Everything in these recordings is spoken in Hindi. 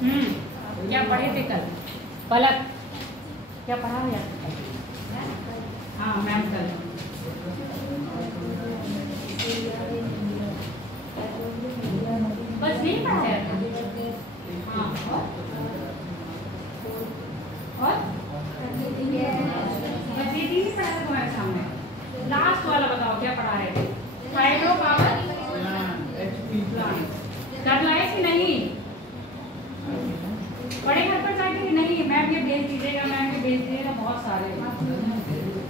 क्या पढ़े थे कल? पलक क्या पढ़ा है कल? हाँ मैम कल बस नहीं पढ़ाया था। हाँ और बस ये नहीं पढ़ा था तुम्हारे सामने। लास्ट वाला बताओ क्या पढ़ा रहे थे? हाइड्रो पावर कर लाए कि नहीं? बड़े घर पर जाके कि नहीं मैम ये भेज दीजिएगा, मैम ये भेज दीजिएगा, बहुत सारे।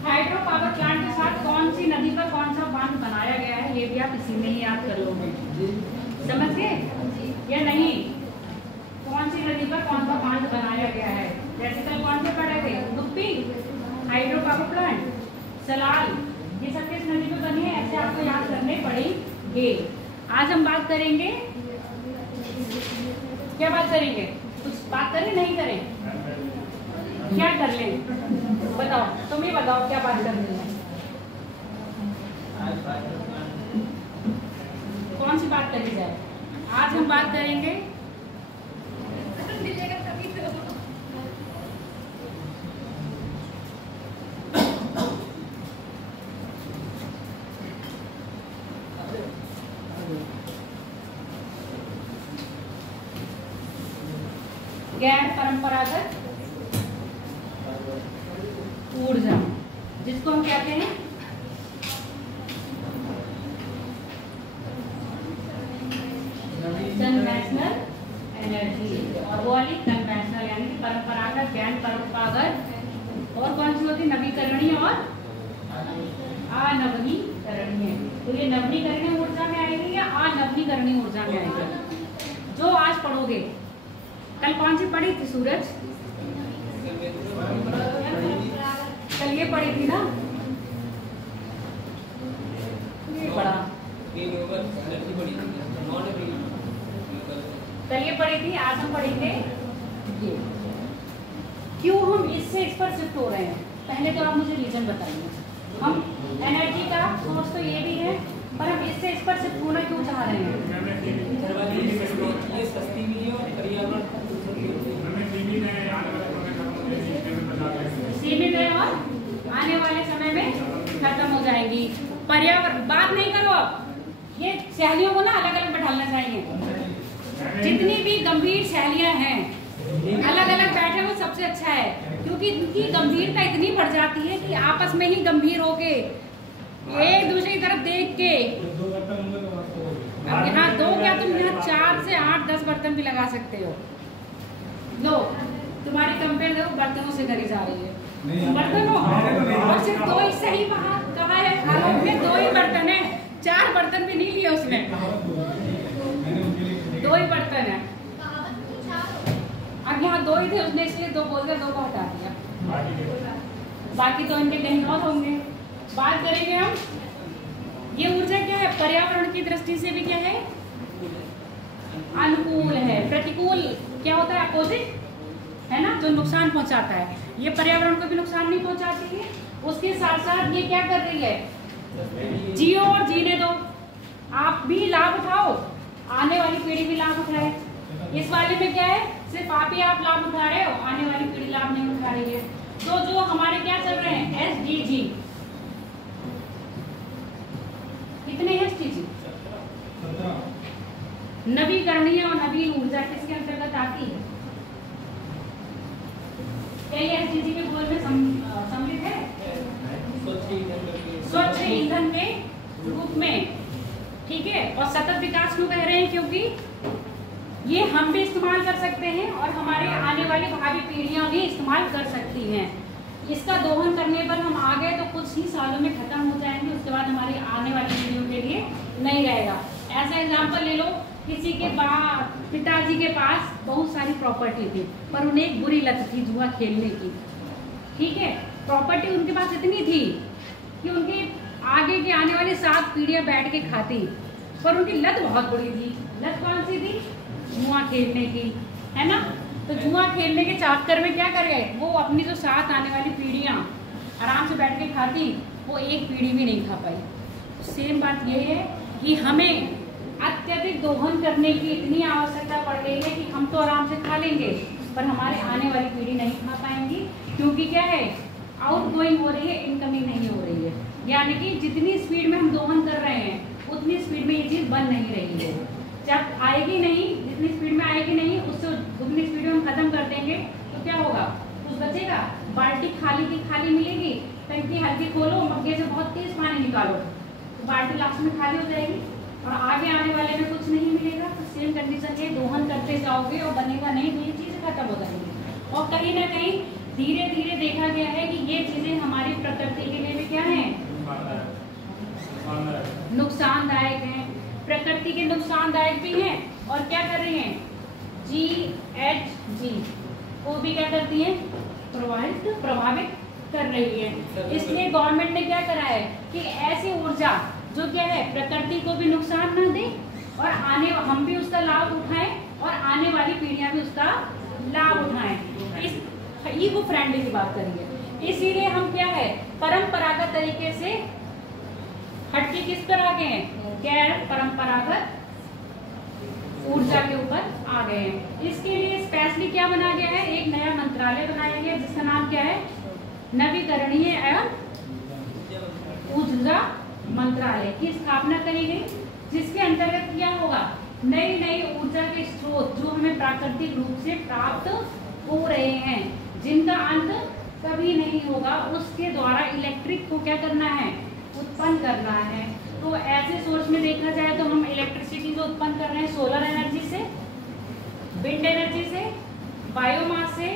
हाइड्रो पावर प्लांट के साथ कौन सी नदी पर कौन सा बांध बनाया गया है, ये भी आप इसी में ही याद कर लोगे। समझ गए या नहीं? कौन सी नदी पर कौन सा बांध बनाया गया है? जैसे कल कौन से पढ़े थे? दुप्पी, हाइड्रो पावर प्लांट, सलाल, ये सब किस नदी पर बनी है? ऐसे आपको याद करने पड़ेंगे। आज हम बात करेंगे, क्या बात करेंगे? कुछ बात करें नहीं करें? क्या कर लें बताओ, तुम ही बताओ क्या बात करनी है? कौन सी बात करी जाए? आज हम बात करेंगे गैर परंपरागत ऊर्जा, जिसको हम कहते हैं कन्वेंशनल एनर्जी, और वो वाली कन्वेंशनल यानी कि परंपरागत, गैर परंपरागत, और कौन सी होती? नवीकरणीय और अनवीकरणीय। तो ये नवीकरणीय ऊर्जा में आएगी या अनवीकरणीय ऊर्जा में आएगी? जो आज पढ़ोगे। कल कौन सी पढ़ी थी सूरज? कल ये पढ़ी थी ना? ये पढ़ा कल ये पढ़ी थी, आज हम पढ़ेंगे ये। क्यों हम इससे इस पर शिफ्ट हो रहे हैं? पहले तो आप मुझे रीजन बताइए। हम एनर्जी का सोर्स तो ये भी है, पर हम इससे इस पर शिफ्ट होना क्यों चाह रहे हैं? सीमित है और आने वाले समय में खत्म हो जाएंगी। पर्यावरण बात नहीं करो अब, ये शैलियों को ना अलग अलग बैठाना चाहिए। जितनी भी गंभीर शैलियां हैं अलग अलग बैठे वो सबसे अच्छा है, क्योंकि इनकी गंभीरता इतनी बढ़ जाती है कि आपस में ही गंभीर होके एक दूसरे की तरफ देख के, अब यहाँ दो क्या तुम यहाँ 4 से 8 10 बर्तन भी लगा सकते हो। लो तुम्हारी कंपेयर देखो बर्तनों से करी जा रही है। बर्तनों और सिर्फ 2 ही सही कहा है, आलोक में 2 ही बर्तन है, 4 बर्तन भी नहीं लिए उसने, 2 ही बर्तन है। अब यहाँ 2 ही थे उसने इसलिए 2 बोल कर 2 को हटा दिया, बाकी तो इनके कहीं और होंगे। बात करेंगे हम, ये ऊर्जा क्या है? पर्यावरण की दृष्टि से भी क्या है? अनुकूल है। प्रतिकूल क्या होता है? अपोजिट है ना, जो नुकसान पहुंचाता है। ये पर्यावरण को भी नुकसान नहीं पहुंचाती है, उसके साथ साथ ये क्या कर रही है? जियो और जीने दो, आप भी लाभ उठाओ, आने वाली पीढ़ी भी लाभ उठाए। इस वाले में क्या है? सिर्फ आप ही आप लाभ उठा रहे हो, आने वाली पीढ़ी लाभ नहीं उठा रही है। तो जो हमारे क्या चल रहे हैं? SDG। कितने SDG? नवीकरणीय और नवीन ऊर्जा किसके अंतर्गत आती है? क्या ये SDG के गोल में सम्मिलित है? स्वच्छ ईंधन के रूप में, ठीक है। और सतत विकास क्यों कह रहे हैं? क्योंकि ये हम भी इस्तेमाल कर सकते हैं और हमारे आने वाली भावी पीढ़ियां भी इस्तेमाल कर सकती हैं। इसका दोहन करने पर हम आ गए तो कुछ ही सालों में खत्म हो जाएंगे, उसके बाद हमारी आने वाली पीढ़ियों के लिए नहीं रहेगा। ऐसा एग्जाम्पल ले लो, किसी के पिताजी के पास बहुत सारी प्रॉपर्टी थी, पर उन्हें एक बुरी लत थी जुआ खेलने की, ठीक है। प्रॉपर्टी उनके पास इतनी थी कि उनके आगे की आने वाली 7 पीढ़ियां बैठ के खाती, पर उनकी लत बहुत बुरी थी। लत कौन सी थी? जुआ खेलने की, है ना। तो जुआ खेलने के चक्कर में क्या कर गए वो, अपनी जो 7 आने वाली पीढ़ियां आराम से बैठ के खाती, वो एक पीढ़ी भी नहीं खा पाई। सेम बात ये है कि हमें अत्यधिक दोहन करने की इतनी आवश्यकता पड़ गई है कि हम तो आराम से खा लेंगे पर हमारे आने वाली पीढ़ी नहीं खा पाएंगी, क्योंकि क्या है, आउट गोइंग हो रही है, इनकमिंग नहीं हो रही है। यानी कि जितनी स्पीड में हम दोहन कर रहे हैं उतनी स्पीड में ये चीज़ बन नहीं रही है। जब आएगी नहीं, जितनी स्पीड में आएगी नहीं, उससे उतनी स्पीड में हम खत्म कर देंगे तो क्या होगा, कुछ बचेगा? बाल्टी खाली की खाली मिलेगी, टंकी हल्की खोलो, मग्गे से बहुत तेज पानी निकालो तो बाल्टी लास्ट में खाली हो जाएगी और आगे आने वाले में कुछ नहीं मिलेगा। तो सेम कंडीशन है, दोहन करते जाओगे और बनेगा नहीं तो ये चीज़ें खत्म हो जाएंगी। और कहीं ना कहीं धीरे धीरे देखा गया है कि ये चीज़ें हमारी प्रकृति के लिए भी क्या है, नुकसानदायक हैं। प्रकृति के नुकसानदायक भी हैं और क्या कर रही हैं, GHG को भी क्या करती है, प्रभावित कर रही है। इसलिए गवर्नमेंट ने क्या करा है कि ऐसी ऊर्जा जो क्या है प्रकृति को भी नुकसान न दे और हम भी उसका लाभ उठाएं और आने वाली पीढ़ियां भी उसका लाभ उठाएं। इस इको फ्रेंडली की बात करेंगे। इसीलिए हम क्या है, परंपरागत तरीके से हटके किस पर आ गए हैं, गैर परंपरागत ऊर्जा के ऊपर आ गए हैं। इसके लिए स्पेशली क्या बना गया है, एक नया मंत्रालय बनाया गया जिसका नाम क्या है, नवीकरणीय एवं ऊर्जा मंत्रालय की स्थापना करी गई, जिसके अंतर्गत क्या होगा, नई नई ऊर्जा के स्रोत जो हमें प्राकृतिक रूप से प्राप्त हो रहे हैं, जिनका अंत कभी नहीं होगा, उसके द्वारा इलेक्ट्रिक को क्या करना है, उत्पन्न करना है। तो ऐसे सोर्स में देखा जाए तो हम इलेक्ट्रिसिटी को उत्पन्न कर रहे हैं सोलर एनर्जी से, विंड एनर्जी से, बायोमास से,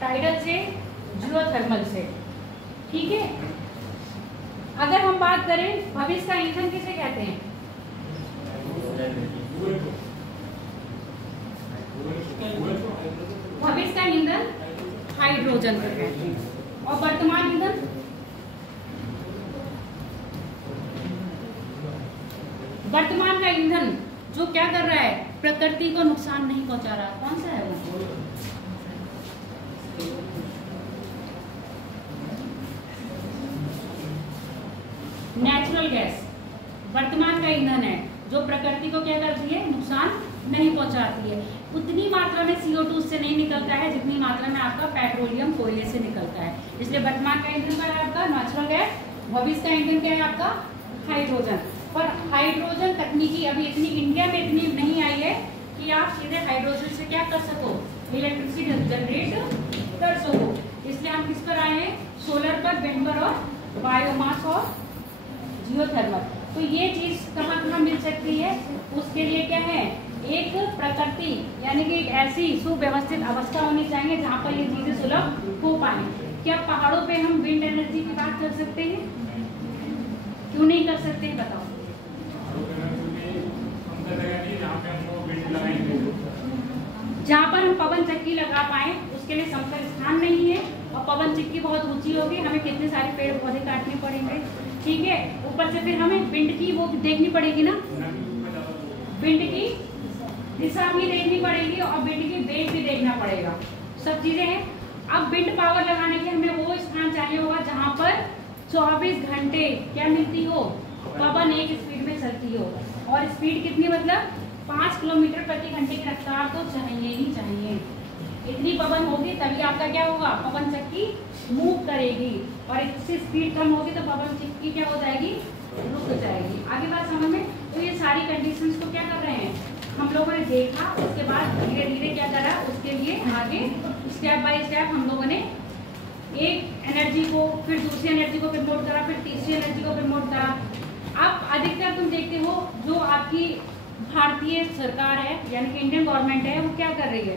टाइडल से, जियोथर्मल से। ठीक है, अगर हम बात करें भविष्य का ईंधन किसे कहते हैं, भविष्य का ईंधन हाइड्रोजन को कहते हैं और वर्तमान ईंधन वर्तमान का ईंधन जो क्या कर रहा है, प्रकृति को नुकसान नहीं पहुंचा रहा, कौन सा है वो, नेचुरल गैस वर्तमान का ईंधन है जो प्रकृति को क्या करती है, नुकसान नहीं पहुंचाती है। उतनी मात्रा में CO2 उससे नहीं निकलता है जितनी मात्रा में आपका पेट्रोलियम कोयले से निकलता है। इसलिए वर्तमान का ईंधन क्या है आपका, नेचुरल गैस। भविष्य का ईंधन क्या है आपका, हाइड्रोजन। पर हाइड्रोजन तकनीकी अभी इतनी इंडिया में इतनी नहीं आई है कि आप सीधे हाइड्रोजन से क्या कर सको, इलेक्ट्रिसिटी जनरेट कर सको। इसलिए हम किस पर आए हैं, सोलर पर, विंड पर और बायोमास और जियोथर्मल। तो ये चीज कहाँ कहाँ मिल सकती है, उसके लिए क्या है, एक प्रकृति यानी कि एक ऐसी सुव्यवस्थित अवस्था होनी चाहिए जहाँ पर ये चीजें सुलभ हो पाए। क्या पहाड़ों पे हम विंड एनर्जी की बात कर सकते हैं, क्यों नहीं कर सकते हैं बताओ। जहाँ पर हम पवन चक्की लगा पाए उसके लिए समतल स्थान नहीं है और पवन चक्की बहुत ऊंची होगी, हमें कितने सारे पेड़ पौधे काटने पड़ेंगे। ठीक है, ऊपर से फिर हमें विंड की वो देखनी पड़ेगी ना, विंड की दिशा भी देखनी पड़ेगी और विंड की वेग भी देखना पड़ेगा, सब चीजें हैं। अब विंड पावर लगाने के हमें वो स्थान चाहिए होगा जहाँ पर 24 घंटे क्या मिलती हो, पवन एक स्पीड में चलती हो। और स्पीड कितनी, मतलब 5 किलोमीटर प्रति घंटे की रफ्तार तो चाहिए ही चाहिए। इतनी पवन होगी तभी आपका क्या होगा, पवन चक्की मूव करेगी, और इससे स्पीड कम होगी तो पवन चक्की क्या हो जाएगी, रुक जाएगी। आगे बात समझ में। तो ये सारी कंडीशंस को क्या कर रहे हैं हम लोगों ने देखा, उसके बाद धीरे धीरे क्या करा, उसके लिए आगे स्टेप बाय स्टेप हम लोगों ने एक एनर्जी को, फिर दूसरी एनर्जी को प्रमोट करा, फिर तीसरी एनर्जी को प्रमोट करा। अब अधिकतर तुम देखते हो जो आपकी भारतीय सरकार है यानी कि इंडियन गवर्नमेंट है, वो क्या कर रही है,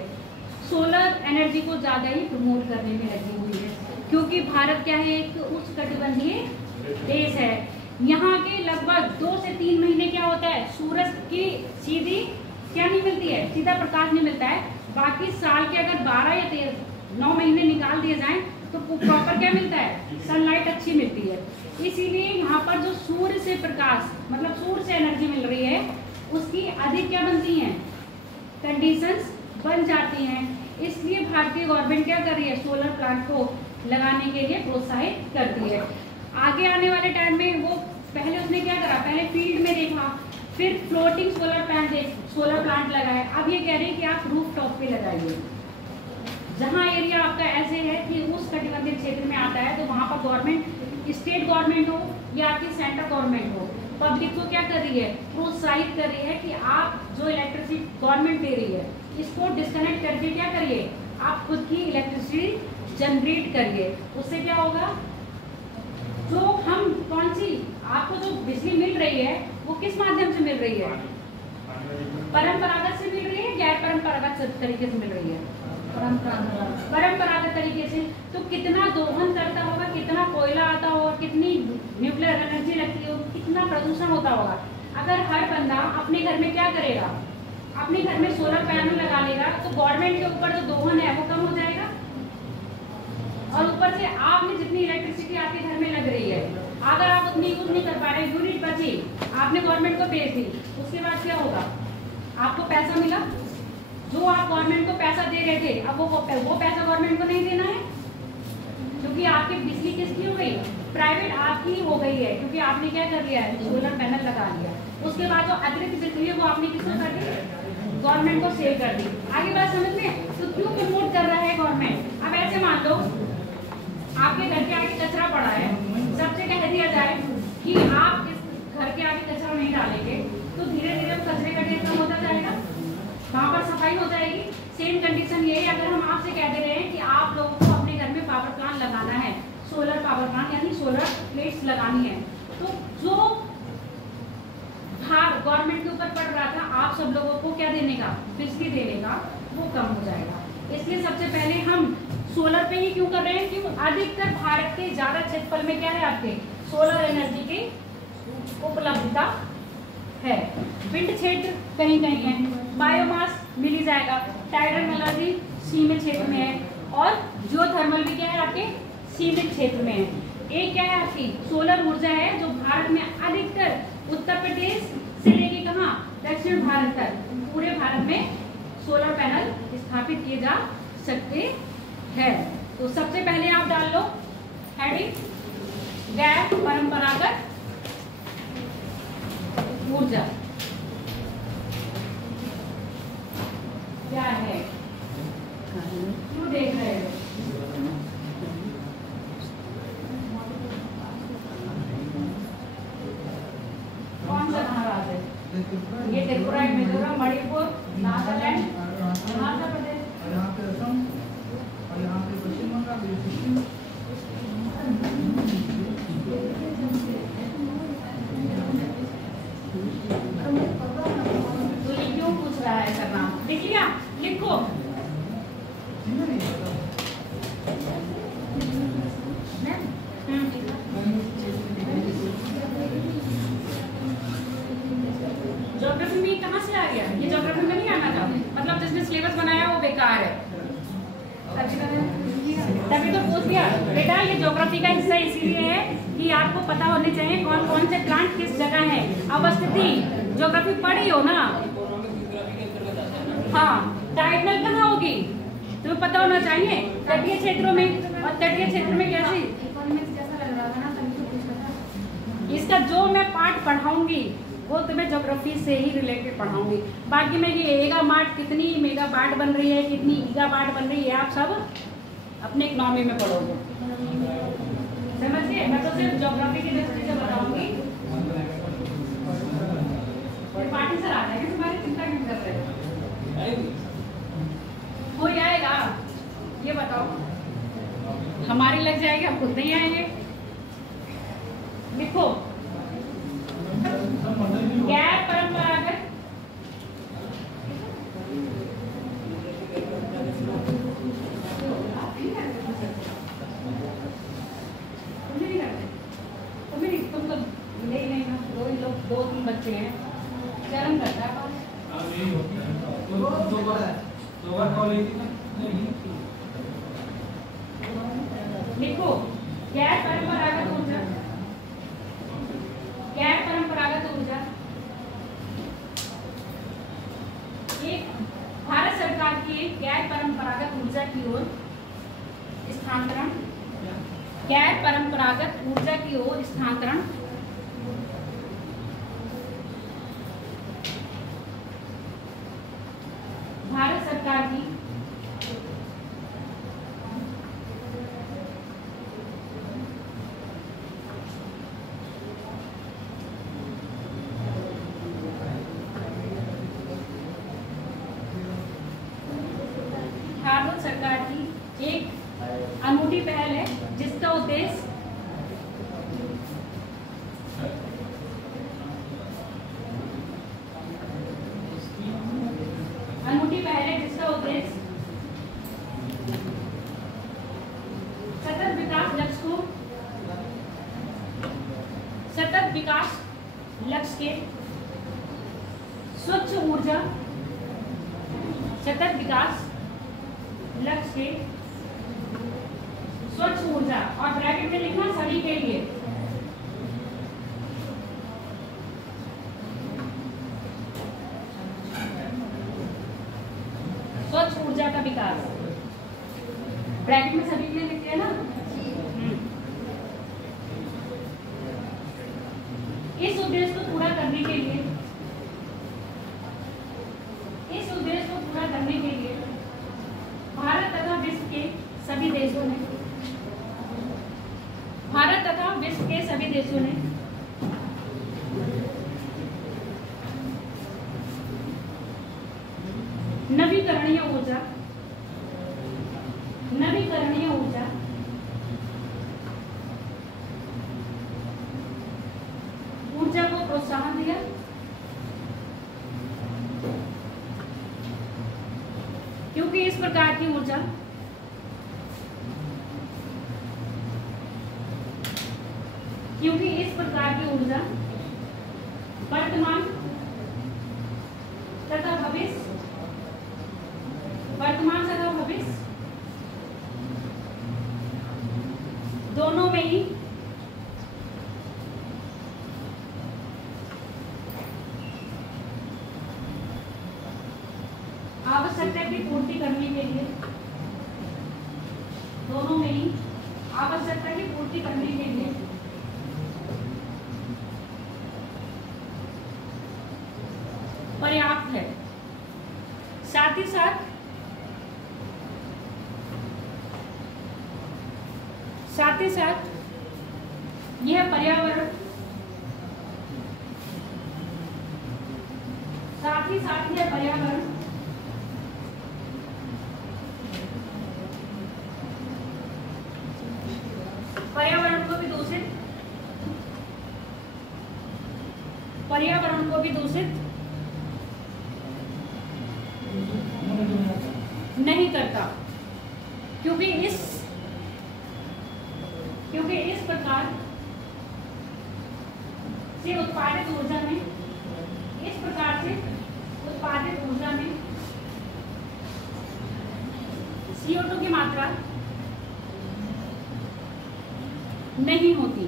सोलर एनर्जी को ज़्यादा ही प्रमोट करने में लगी हुई है, क्योंकि भारत क्या है, एक उष्णकटिबंधीय देश है। यहाँ के लगभग 2 से 3 महीने क्या होता है, सूरज की सीधी क्या नहीं मिलती है, सीधा प्रकाश नहीं मिलता है। बाकी साल के अगर 12 या 9 महीने निकाल दिए जाएं तो प्रॉपर क्या मिलता है, सनलाइट अच्छी मिलती है। इसीलिए यहाँ पर जो सूर्य से प्रकाश, मतलब सूर्य से एनर्जी मिल रही है, उसकी अधिक क्या बनती हैं, कंडीशंस बन जाती हैं। इसलिए भारतीय गवर्नमेंट क्या कर रही है, सोलर प्लांट को लगाने के लिए प्रोत्साहित करती है। आगे आने वाले टाइम में वो पहले उसने क्या करा, पहले फील्ड में देखा, फिर फ्लोटिंग सोलर प्लांट लगाए। अब ये कह रहे हैं कि आप रूफ टॉप पे लगाइए। जहाँ एरिया आपका ऐसे है कि उस कटिबंधित क्षेत्र में आता है, तो वहाँ पर गवर्नमेंट, स्टेट गवर्नमेंट हो या आपकी सेंट्रल गवर्नमेंट हो, पब्लिक को क्या कर रही है, प्रोत्साहित कर रही है कि आप जो इलेक्ट्रिसिटी गवर्नमेंट दे रही है इसको डिस्कनेक्ट करके क्या करिए, आप खुद की इलेक्ट्रिसिटी जनरेट करिए। उससे क्या होगा, जो हम कौन सी आपको जो बिजली मिल रही है वो किस माध्यम से मिल रही है, परंपरागत से मिल रही है, गैर परंपरागत तरीके से मिल रही है, परंपरागत तरीके से। तो कितना दोहन करता होगा, कितना कोयला आता होगा, कितनी न्यूक्लियर एनर्जी लगती है, कितना प्रदूषण होता होगा। अगर हर बंदा अपने घर में क्या करेगा, अपने घर में सोलर पैनल लगा लेगा, तो गवर्नमेंट के ऊपर जो दोहन है वो कम हो जाएगा, और ऊपर से आपने जितनी इलेक्ट्रिसिटी आपके घर में लग रही है, अगर आप उतनी यूज नहीं कर पा रहे, यूनिट बची, आपने गवर्नमेंट को भेज दी, उसके बाद क्या होगा, आपको पैसा मिला, जो आप गवर्नमेंट को पैसा दे रहे थे, अब वो पैसा गवर्नमेंट को नहीं देना है, क्योंकि आपकी बिजली किसकी हो गई, प्राइवेट आपकी हो गई है, क्योंकि आपने क्या कर लिया है, सोलर पैनल लगा लिया। उसके बाद जो अतिरिक्त बिजली है वो आपने किसको कर दी, गवर्नमेंट को सेल कर दी। आगे बात समझ में, तो क्यों प्रमोट कर रहा है गवर्नमेंट। अब ऐसे मान लो आपके घर के आगे कचरा पड़ा है, सबसे कह दिया जाए कि आप इस घर के आगे कचरा नहीं डालेंगे, तो धीरे धीरे कचरे का ढेर कम होता जाएगा, वहाँ पर सफाई हो जाएगी। सेम कंडीशन ये है, अगर हम आपसे कह दे रहे हैं कि आप लोगों को अपने घर में पावर प्लांट लगाना है, सोलर पावर प्लांट यानी सोलर प्लेट्स लगानी है, तो जो भार गवर्नमेंट के ऊपर पड़ रहा था आप सब लोगों को क्या देने का, बिजली देने का, वो कम हो जाएगा। इसलिए सबसे पहले हम सोलर पे ही क्यों कर रहे हैं, क्यों अधिकतर भारत के ज्यादा क्षेत्रफल में क्या है, आपके सोलर एनर्जी की उपलब्धता है। विंड क्षेत्र कहीं कहीं है, बायोमास मिल ही जाएगा, टाइडल एनर्जी सीमित क्षेत्र में है, और जियोथर्मल भी क्या है आपके सीमित क्षेत्र में है। एक क्या है आपकी सोलर ऊर्जा है जो भारत में अधिकतर उत्तर प्रदेश से लेके कहाँ दक्षिण भारत तक पूरे भारत में सोलर पैनल स्थापित किए जा सकते हैं। तो सबसे पहले आप डाल लो हेडिंग गैर परंपरागत ऊर्जा क्या है, क्यों देख रहे हो, कौन सा महाराज है ये, त्रिपुरा, मिजोरम, मणिपुर, नागालैंड, हिमाचल प्रदेश, यहाँ पे असम और यहाँ पे पश्चिम बंगाल, सिक्किम। तो ये क्यों पूछ रहा है सर नाम, लिख लिया, लिखो। ज्योग्राफी में कहाँ से आ गया, ये ज्योग्राफी में नहीं आना था, मतलब जिसने सिलेबस बनाया वो बेकार है, तभी तो पूछ दिया बेटा। ये ज्योग्राफी का हिस्सा इसीलिए है कि आपको पता होने चाहिए कौन कौन से प्लांट किस जगह है, अवस्थिति ज्योग्राफी पढ़ी हो ना, हाँ। टाइडल कहाँ होगी तुम्हें पता होना चाहिए, तटीय क्षेत्रों में, और तटीय क्षेत्र में कैसी, इसका जो मैं पाठ पढ़ाऊंगी वो तुम्हें ज्योग्राफी से ही रिलेटेड पढ़ाऊंगी। बाकी में ये मेगावाट कितनी मेगावाट बन रही है, कितनी गीगावाट बन रही है, आप सब अपने इकोनॉमी में पढ़ोगे, समझिए। मैं तो सिर्फ ज्योग्राफी की दृष्टि से बताऊंगी। पार्टी सर आ जाएंगे, तुम्हारी चिंता क्यों कर रहे हो, हो जाएगा, ये बताओ। हमारी लग जाएगी, हम खुद नहीं आएंगे। लिखो गैर परंपरागत तुम तो नहीं दो तीन बच्चे हैं, चरण करता है लिखो गैर परंपरागत ऊर्जा, गैर परंपरागत ऊर्जा एक भारत सरकार की एक गैर परंपरागत ऊर्जा की ओर स्थानांतरण, गैर परंपरागत ऊर्जा की ओर स्थानांतरण भारत सरकार की एक अनूठी पहल है जिसका उद्देश्य सतत विकास लक्ष्य के स्वच्छ ऊर्जा सतत विकास लक्ष्य के स्वच्छ ऊर्जा और ब्रैकेट में लिखना सभी के लिए स्वच्छ ऊर्जा का विकास ब्रैकेट में सभी के लिए लिखते हैं ना। इस उद्देश्य को पूरा करने के लिए भारत तथा विश्व के सभी देशों ने नवीकरणीय ऊर्जा को प्रोत्साहन दिया। क्योंकि इस प्रकार की ऊर्जा वर्तमान तथा भविष्य दोनों में ही आवश्यकता की पूर्ति करने के लिए पर्याप्त है। साथ ही साथ यह पर्यावरण पर्यावरण को भी दूषित नहीं करता। क्योंकि इस प्रकार से उत्पादित ऊर्जा में CO2 की मात्रा नहीं होती।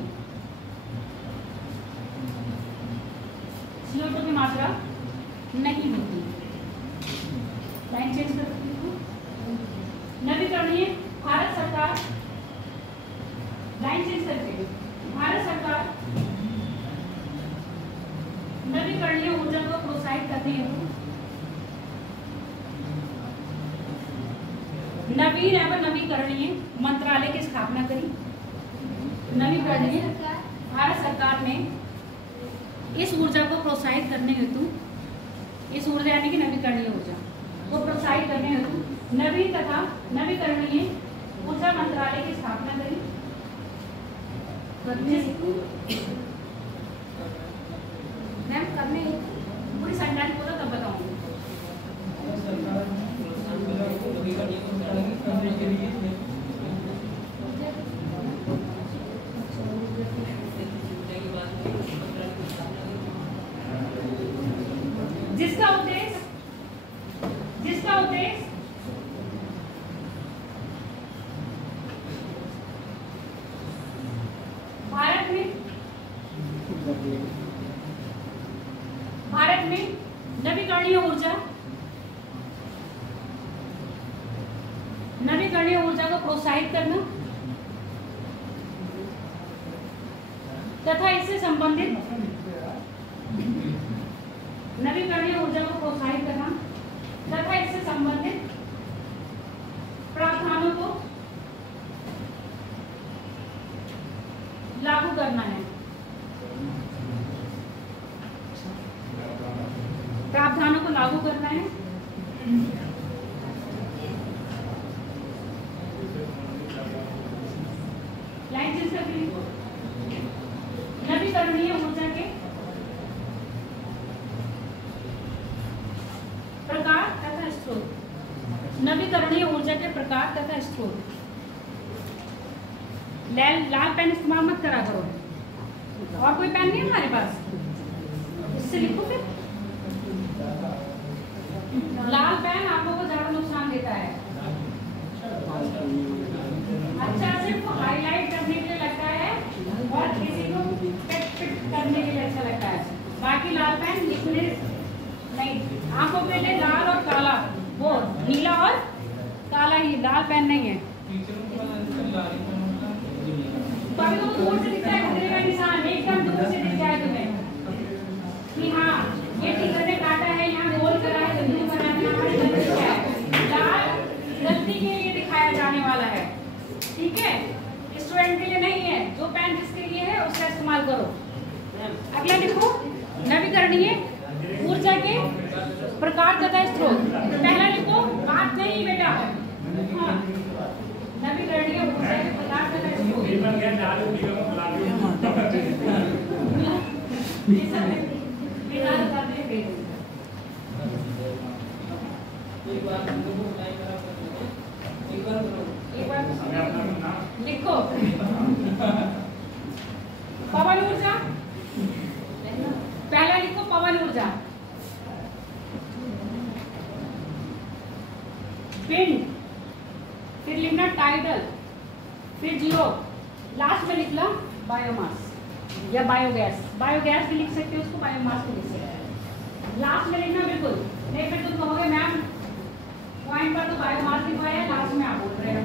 लाइन चेंज कर सकती हूँ। नवीकरणीय भारत सरकार लाइन चेंज करके भारत सरकार नवीकरणीय ऊर्जा को प्रोत्साहित करने हेतु नवीन एवं नवीकरणीय मंत्रालय की स्थापना करी। नवीकरणीय भारत सरकार ने इस ऊर्जा को प्रोत्साहित करने हेतु इस ऊर्जा यानी कि नवीकरणीय ऊर्जा को प्रोत्साहित करने हेतु नवीन तथा नवीकरणीय ऊर्जा मंत्रालय की स्थापना करी। मैम करने पूरी सेंटेंस बोलो तब बताऊंगी। जिसका उद्देश्य भारत में नवीकरणीय ऊर्जा को प्रोत्साहित करना तथा इससे संबंधित नवीकरणीय ऊर्जा को प्रोत्साहित करना तथा इससे संबंधित को लागू करना है। लाइन चेंज कर दी। नवीकरणीय ऊर्जा के प्रकार तथा स्रोत। नवीकरणीय ऊर्जा के प्रकार तथा स्रोत। लाल पेन इस्तेमाल मत करा करो। और कोई पेन नहीं है हमारे पास, इससे लिखो फिर। लाल पेन आप लोगों को ज्यादा नुकसान देता है। अच्छा सिर्फ हाईलाइट करने के लिए लगता है और किसी को पिट करने के लिए अच्छा लगता है। बाकी लाल पेन लिखने नहीं, आंखों के लिए लाल और काला, वो नीला और काला ही, लाल पेन नहीं है। तो अभी तो दूर से दिखता है खतरे का निशान, एकदम दूर से दिख जाए तुम्हें कि हाँ ये टीचर ने काटा है, यहाँ गोल करा है, बिंदु बना है। लाल गलती के लिए दिखाया जाने वाला है, ठीक है, स्टूडेंट के लिए नहीं है। जो पेन जिसके लिए है उसका इस्तेमाल करो। अगला लिखो नवीकरणीय ऊर्जा के प्रकार तथा स्रोत। पहला लिखो, बात नहीं बेटा, हाँ नवीकरणीय ऊर्जा के प्रकार तथा स्रोत। लिखो पवन ऊर्जा, पहला लिखो पवन ऊर्जा। विंड, फिर लिखना टाइडल, फिर जीरो, लास्ट में लिखना बायोमास या बायोगैस। बायोगैस भी लिख सकते हो उसको, बायोमास भी लिख सकते हो। लास्ट में लिखना बिल्कुल नहीं, फिर तुम कहोगे मैम पॉइंट पर तो बायोमास लिखवाया, लास्ट में आप बोल रहे हो।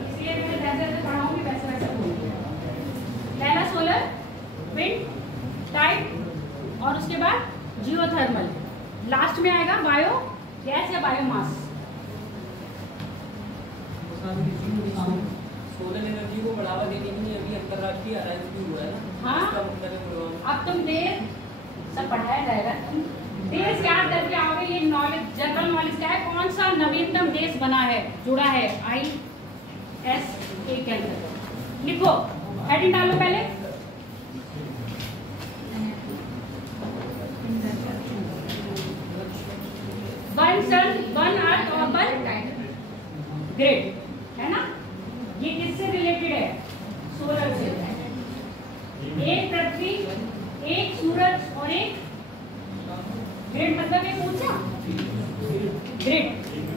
इसलिए मैं जैसे जैसे पढ़ाऊंगी वैसे वैसे बोलूंगी। पहला सोलर, विंड, टाइड और उसके बाद जियोथर्मल, लास्ट में आएगा बायो गैस या बायोमास। सोलर एनर्जी को बढ़ावा देने के लिए अभी अंतर्राष्ट्रीय अलायंस भी हुआ है ना। हाँ अब तुम देश सब पढ़ाया जाएगा, देश याद करके आओगे। ये नॉलेज, जनरल नॉलेज क्या है, कौन सा नवीनतम देश बना है, जुड़ा है ISA के अंदर। लिखो, हेडिंग डालो पहले। वन सन, वन अर्थ और वन ग्रिड, है ना। ये किससे रिलेटेड है, सोलर से। एक पृथ्वी, एक सूरज और एक ग्रिड, मतलब एक ऊंचा ग्रिड।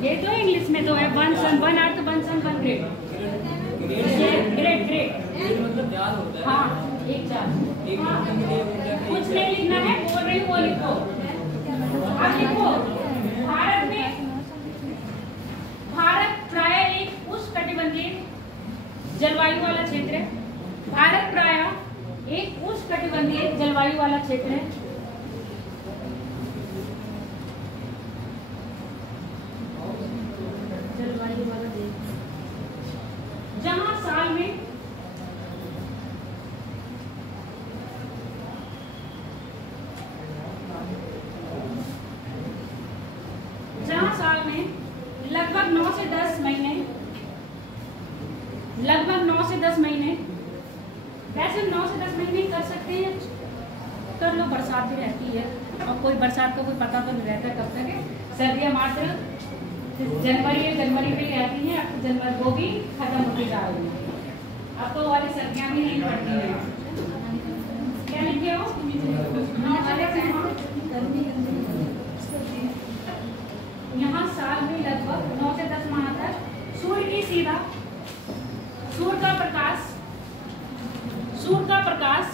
ये तो इंग्लिश में तो है वन सन, वन अर्थ, वन सन, वन ग्रिड। ग्रिड ग्रिड मतलब चार होता है। हाँ एक चार। हाँ, कुछ नहीं लिखना है, बोल रही वो लिखो। अब लिखो, भारत प्राय एक उष्णकटिबंधीय जलवायु वाला क्षेत्र है। भारत प्राय एक उष्णकटिबंधीय जलवायु वाला क्षेत्र है। जलवायु वाला देश, जहां साल में लगभग 9 से 10 महीने, लगभग 9 से 10 महीने, वैसे 9 से 10 महीने कर सकते हैं, कर लो। बरसात भी रहती है और कोई बरसात का कोई पता तो नहीं रहता कब तक है। सर्दियाँ मात्र जनवरी में ही आती है, अब जनवरी वो भी खत्म होती जा रही है। अब तो वाली सर्दियाँ भी नहीं पड़ती है। क्या लिखे हो, यहाँ साल में लगभग 9 से 10 माह तक सूर्य की सीधा, सूर्य का प्रकाश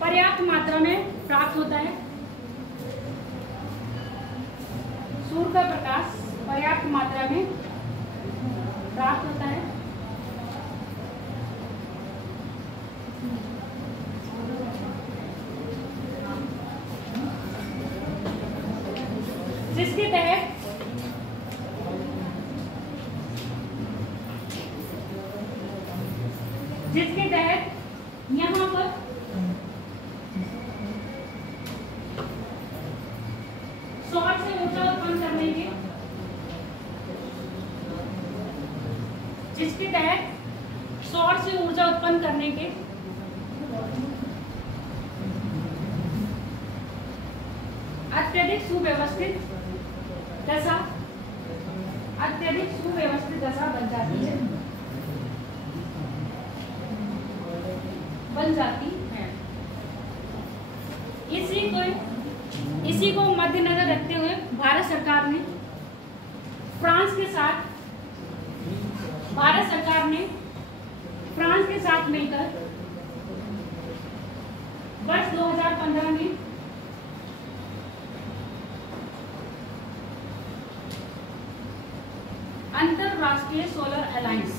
पर्याप्त मात्रा में प्राप्त होता है। सूर्य का प्रकाश पर्याप्त मात्रा में प्राप्त होता है। जिसके तहत यहाँ पर सौर से ऊर्जा जिसके तहत सौर से ऊर्जा उत्पन्न करने के अत्यधिक सुव्यवस्थित दशा बन जाती है इसी को मद्देनजर रखते हुए भारत सरकार ने फ्रांस के साथ मिलकर वर्ष 2015 में अंतरराष्ट्रीय सोलर अलायंस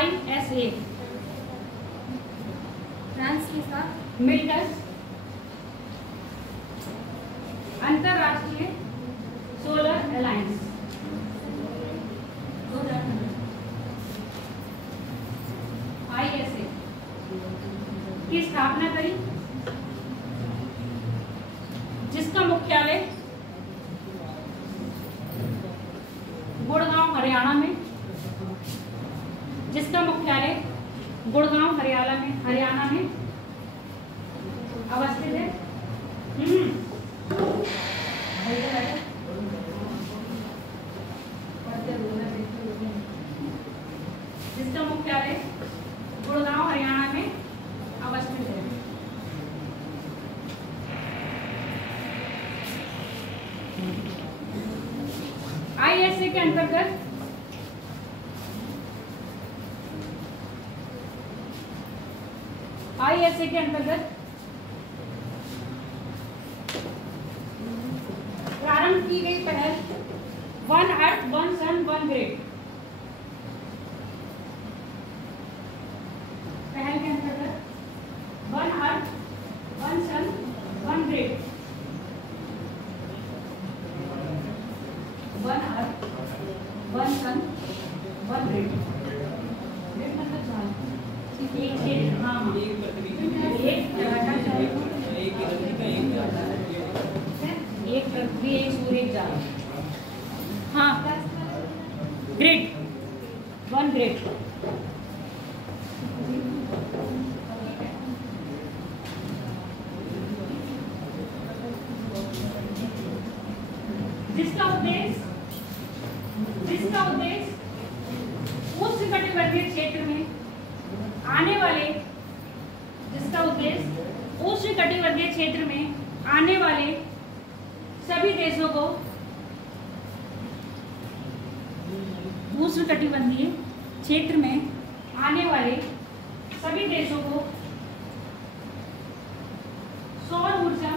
ISA फ्रांस के साथ मिलकर अंतरराष्ट्रीय सोलर अलायंस ISA की स्थापना करी, जिसका मुख्यालय गुड़गांव हरियाणा में हरियाणा में अवस्थित है। जिसका मुख्यालय गुड़गांव हरियाणा में अवस्थित है। ISA के अंतर्गत प्रारंभ की गई पहल one earth one sun one grid पहल के अंतर्गत one earth one sun one grid एक पृथ्वी एक सूर्य एक जाल, हाँ ग्रिड वन ग्रिड। जिसका उद्देश्य उष्णकटिबंधीय क्षेत्र में आने वाले सभी देशों को उष्णकटिबंधीय क्षेत्र में आने वाले सभी देशों को सौर ऊर्जा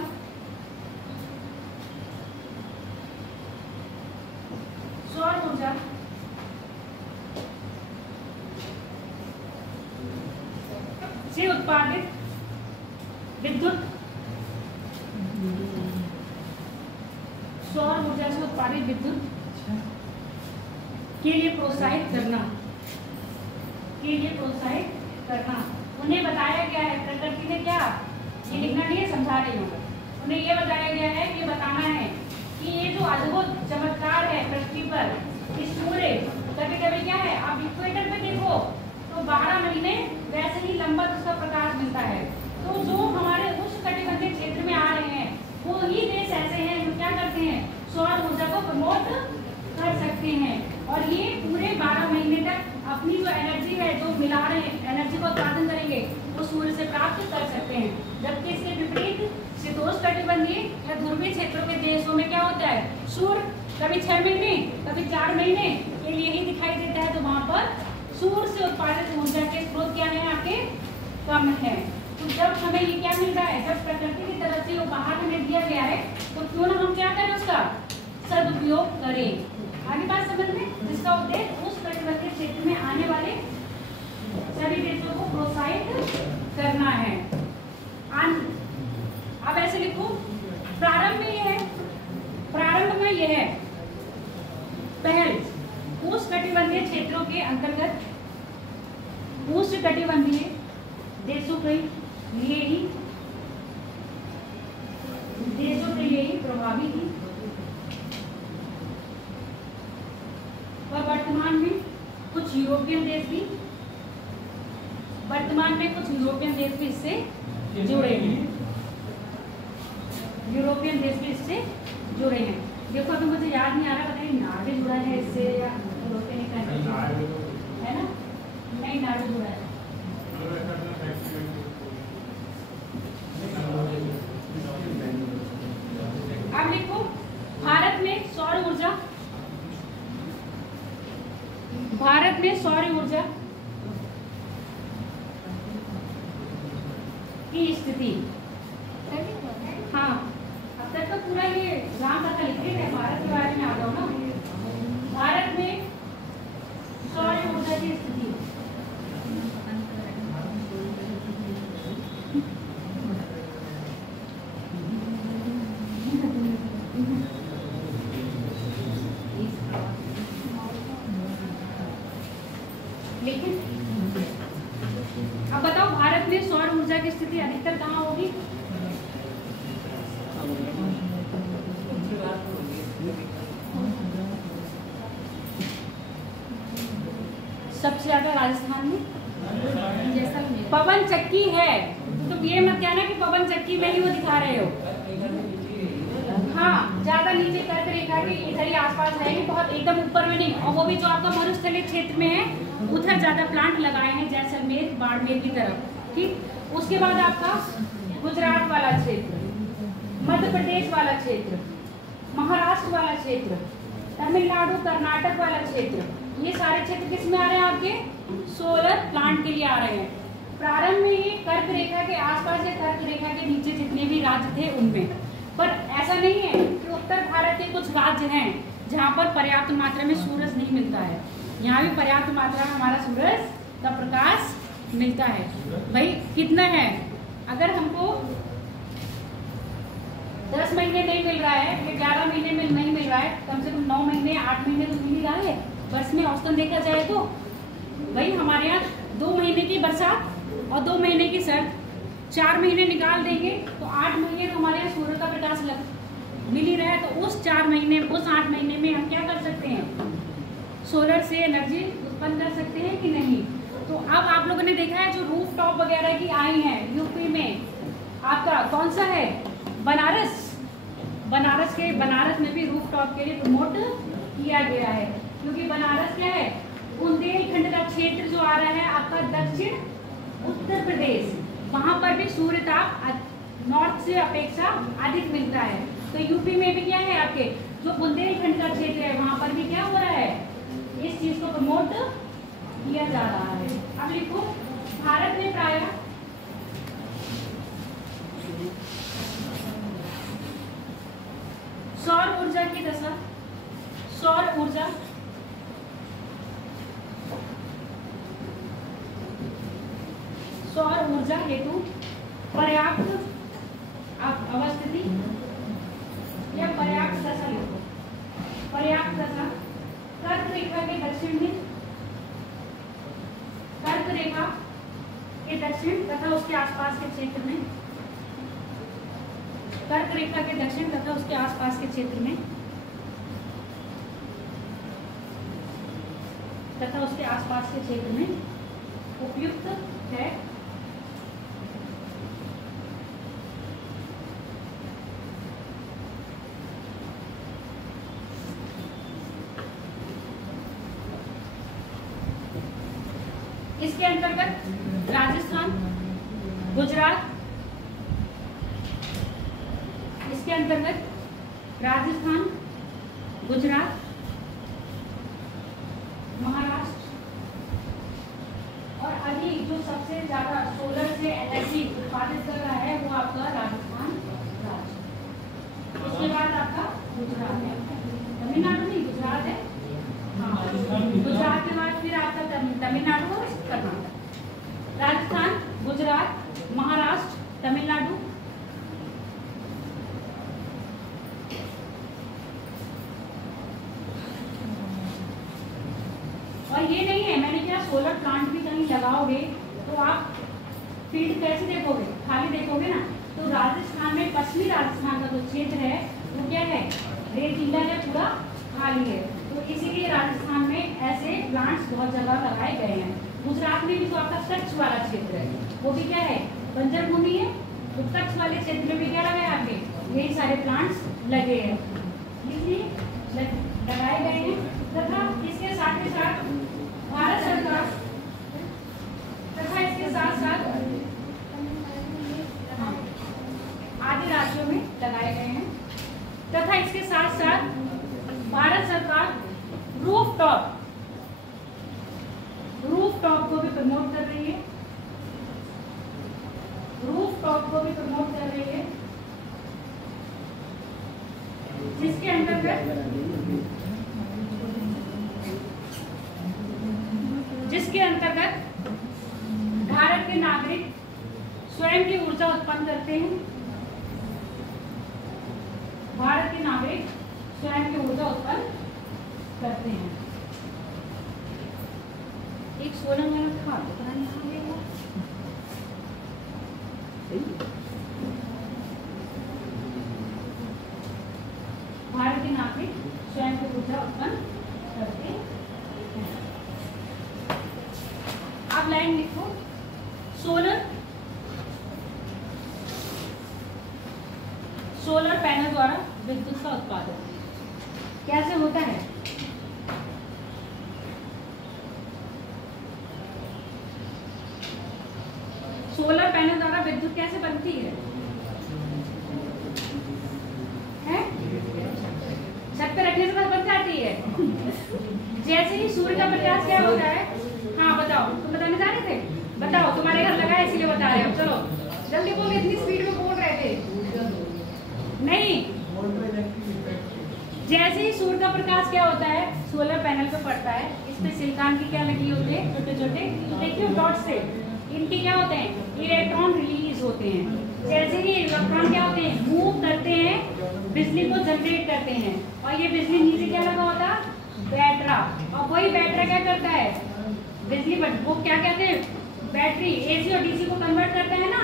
से उत्पादित विद्युत के लिए प्रोत्साहित करना उन्हें बताया गया है। प्रकृति ने क्या, ये लिखना नहीं है, समझा रही हूँ, उन्हें ये बताया गया है कि बताना है कि ये जो अद्भुत चमत्कार है पृथ्वी पर, इस सूर्य कभी क्या है, आप इक्वेटर पे देखो तो 12 महीने वैसे ही लंबा उसका प्रकाश मिलता है। तो जो हमारे उष्णकटिबंधीय क्षेत्र में आ रहे हैं वो ही देश ऐसे हैं जो क्या करते हैं, सौर ऊर्जा को प्रमोट कर सकते हैं और ये पूरे 12 महीने तक अपनी जो एनर्जी है, जो मिला रहे हैं, एनर्जी को उत्पादन करेंगे वो सूर्य से प्राप्त कर सकते हैं। जबकि इसके विपरीत शीतोष्णकटिबंधीय या ध्रुवीय क्षेत्रों के देशों में क्या होता है, सूर्य कभी 6 महीने कभी 4 महीने के लिए ही दिखाई देता है, तो वहाँ पर सूर्य से उत्पादित ऊर्जा के स्रोत क्या है, आपके कम है। तो जब हमें ये क्या मिल रहा है, जब प्रकृति की तरफ से वो बाहर हमें दिया गया है, तो क्यों ना हम क्या करें, उसका सदुपयोग करें। आगे बात समझ में, जिसका उद्देश्य उष्णकटिबंधीय क्षेत्र में आने वाले सभी देशों को प्रोत्साहित करना है। अब ऐसे लिखो, प्रारंभ में यह है पहल उष्णकटिबंधीय क्षेत्रों के अंतर्गत उष्णकटिबंधीय देशों के लिए ही प्रभावी थी और वर्तमान में कुछ यूरोपियन देश भी, वर्तमान में कुछ यूरोपियन देश भी इससे जुड़े हैं। यूरोपियन देश भी इससे जुड़े हैं। देखो अभी मुझे याद नहीं आ रहा, पता नहीं नार्वे जुड़ा है इससे या यूरोपियन है ना? नहीं, नार्वे जुड़ा है। अब लिखो भारत में सौर ऊर्जा, भारत में सौर ऊर्जा की स्थिति। हाँ, अब तक तो पूरा ये राम कथा लिखे थे, भारत के बारे में आ जाओ ना। भारत में सौर ऊर्जा की स्थिति। लेकिन अब बताओ भारत में सौर ऊर्जा की स्थिति अधिकतर कहाँ होगी? सबसे ज्यादा राजस्थान में, जैसलमेर। पवन चक्की है तो ये मत कहना कि पवन चक्की में ही वो दिखा रहे हो। हाँ, ज्यादा नीचे कर्क रेखा के इधर ही आसपास है, बहुत एकदम ऊपर में नहीं। और वो भी जो आपका मरुस्थलीय क्षेत्र में है उधर ज्यादा प्लांट लगाए हैं, जैसलमेर बाड़मेर की तरफ। ठीक, उसके बाद आपका गुजरात वाला क्षेत्र, मध्य प्रदेश वाला क्षेत्र, महाराष्ट्र वाला क्षेत्र, तमिलनाडु कर्नाटक वाला क्षेत्र, ये सारे क्षेत्र किस में आ रहे हैं? आपके सोलर प्लांट के लिए आ रहे हैं। प्रारंभ में ये कर्क रेखा के आसपास या कर्क रेखा के नीचे जितने भी राज्य थे उनमें, पर ऐसा नहीं है कि उत्तर भारत के कुछ राज्य हैं जहाँ पर पर्याप्त मात्रा में सूरज नहीं मिलता है। यहाँ भी पर्याप्त मात्रा में हमारा सूरज का प्रकाश मिलता है। भाई कितना है? अगर हमको 10 महीने नहीं मिल रहा है या 11 महीने में नहीं मिल रहा है, कम से कम 9 महीने 8 महीने तो मिल ही रहा है वर्ष में औसतन देखा जाए तो। भाई हमारे यहाँ 2 महीने की बरसात और 2 महीने की सर्द, 4 महीने निकाल देंगे तो 8 महीने तो हमारे यहाँ सूर्य का प्रकाश मिल ही रहा है। तो उस 4 महीने, उस 8 महीने में हम क्या कर सकते हैं? सोलर से एनर्जी उत्पन्न कर सकते हैं कि नहीं? तो अब आप लोगों ने देखा है जो रूफ टॉप वगैरह की आई हैं यूपी में, आपका कौन सा है? बनारस। बनारस में भी रूफ टॉप के लिए प्रमोट किया गया है, क्योंकि बनारस क्या है? बुंदेलखंड का क्षेत्र जो आ रहा है आपका दक्षिण उत्तर प्रदेश, वहां पर भी सूर्य ताप नॉर्थ से अपेक्षा अधिक मिलता है। तो यूपी में भी क्या है? आपके जो बुंदेलखंड का क्षेत्र है वहां पर भी क्या हो रहा है? इस चीज को प्रमोट किया जा रहा है। अब लिखो भारत में प्रायः सौर ऊर्जा की दशा, सौर ऊर्जा हेतु पर्याप्त अवस्थिति या पर्याप्त दशा लिखो। पर्याप्त दशा कर्क रेखा के दक्षिण में, कर्क रेखा के दक्षिण तथा उसके आसपास के क्षेत्र में, कर्क रेखा के दक्षिण तथा उसके आसपास के क्षेत्र में, तथा उसके आसपास के क्षेत्र में उपयुक्त है। इसके अंतर्गत राजस्थान, गुजरात, इसके अंतर्गत राजस्थान, गुजरात, महाराष्ट्र और अभी जो सबसे ज्यादा सोलर से एनर्जी उत्पादित कर रहा है वो आपका राजस्थान राज्य। उसके बाद आपका गुजरात है, तमिलनाडु नहीं गुजरात है। हाँ, गुजरात के बाद फिर आपका तमिलनाडु और कर्नाटक। राजस्थान, गुजरात, महाराष्ट्र, तमिलनाडु, और ये नहीं है मैंने क्या सोलर प्लांट भी कहीं लगाओगे तो आप फील्ड कैसे देखोगे? खाली देखोगे ना। तो राजस्थान में, पश्चिमी राजस्थान का जो क्षेत्र है वो क्या है? रेतीला है, पूरा खाली है। तो इसीलिए राजस्थान में ऐसे प्लांट्स बहुत जगह लगाए गए हैं। गुजरात में भी जो आपका कच्छ वाला क्षेत्र है वो भी क्या है, बंजर भूमि है। तो कच्छ वाले क्षेत्र में भी क्या लगा है आपके, यही सारे प्लांट्स लगे हैं, इसलिए लगाए गए हैं। तथा इसके साथ ही साथ भारत सरकार तथा इसके साथ साथ आदि राज्यों में लगाए गए हैं। तथा इसके साथ साथ भारत सरकार रूफटॉप को भी प्रमोट कर रही है, रूफटॉप को भी प्रमोट कर रही है, जिसके अंतर्गत भारत के नागरिक स्वयं की ऊर्जा उत्पन्न करते हैं। भारत के नागरिक स्वयं की ऊर्जा उत्पन्न करते हैं। एक सोलर वाला था, पता नहीं कहाँ गया वो। भारत के नागरिक स्वयं की ऊर्जा उत्पन्न करते हैं। आप लाइन लिखो, सोलर पैनल द्वारा विद्युत का उत्पादन कैसे होता है। सोलर पैनल द्वारा विद्युत कैसे बनती है? छत पे रखने से बस बन जाती है। जैसे ही सूर्य का प्रकाश क्या होता है, हाँ बताओ, तुम बताने जा रहे थे, बताओ, तुम्हारे घर लगा है इसीलिए बता रहे हो। चलो जल्दी बोलो, इतनी स्पीड में बोल रहे थे। नहीं, जैसे ही सूर्य का प्रकाश क्या होता है, सोलर पैनल पे पड़ता है, इस पे सिलिकॉन की क्या लगी होती है, छोटे छोटे, देखिए डॉट से, इनके क्या होते हैं, इलेक्ट्रॉन रिलीज होते हैं। जैसे ही इलेक्ट्रॉन क्या होते हैं, मूव करते हैं, बिजली को जनरेट करते हैं, और ये बिजली नीचे क्या लगा होता है, बैटरा, और वही बैटरा क्या करता है, बिजली वो क्या कहते हैं, बैटरी एसी और डीसी को कन्वर्ट करता है ना,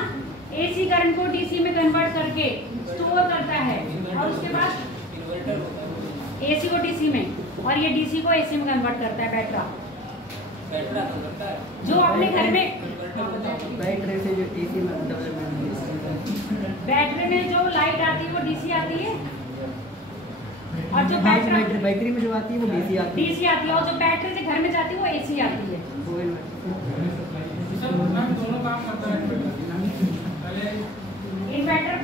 एसी करंट को डीसी में कन्वर्ट करके स्टोर करता है, और उसके बाद एसी को डीसी में, और ये डीसी को एसी में कन्वर्ट करता है बैटरा। जो अपने घर में बैटरी से जो एसी में बैटरी में जो लाइट आती है वो डीसी आती है, और जो बैटरी में जो आती है वो डीसी आती है, और जो बैटरी से घर में जाती है वो एसी आती है। दोनों काम करता है। इन्वर्टर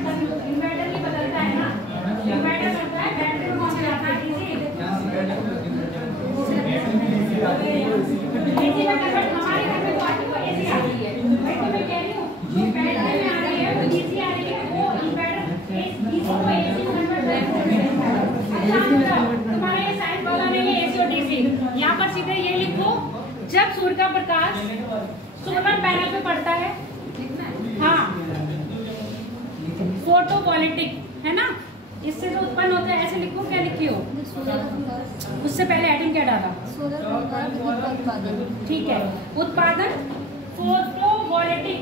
ही बदलता है ना, इन्वर्टर करता है, बैटरी में कौन सा जाता है, डीसी में कन्वर्ट। हमारे घर में तो आती है वो एसी आती है, मैं तो मैं कह रही हूँ जो बैटरी में आ रही है वो डीसी आ रही है, वो इन्वर्टर डीसी को एसी में कन्वर्ट करता है। तुम्हारे ये साइड वाला नहीं है एसी और डीसी, यहाँ पर सीधे ये लिखो, जब सूर्य का प्रकाश सोलर पैनल पे पड़ता है, हाँ, फोटोवोल्टिक है ना, इससे जो उत्पन्न होता है, ऐसे लिखो, क्या लिखी हो, उससे पहले एडिंग क्या डाला, ठीक है, उत्पादन फोटोवोल्टिक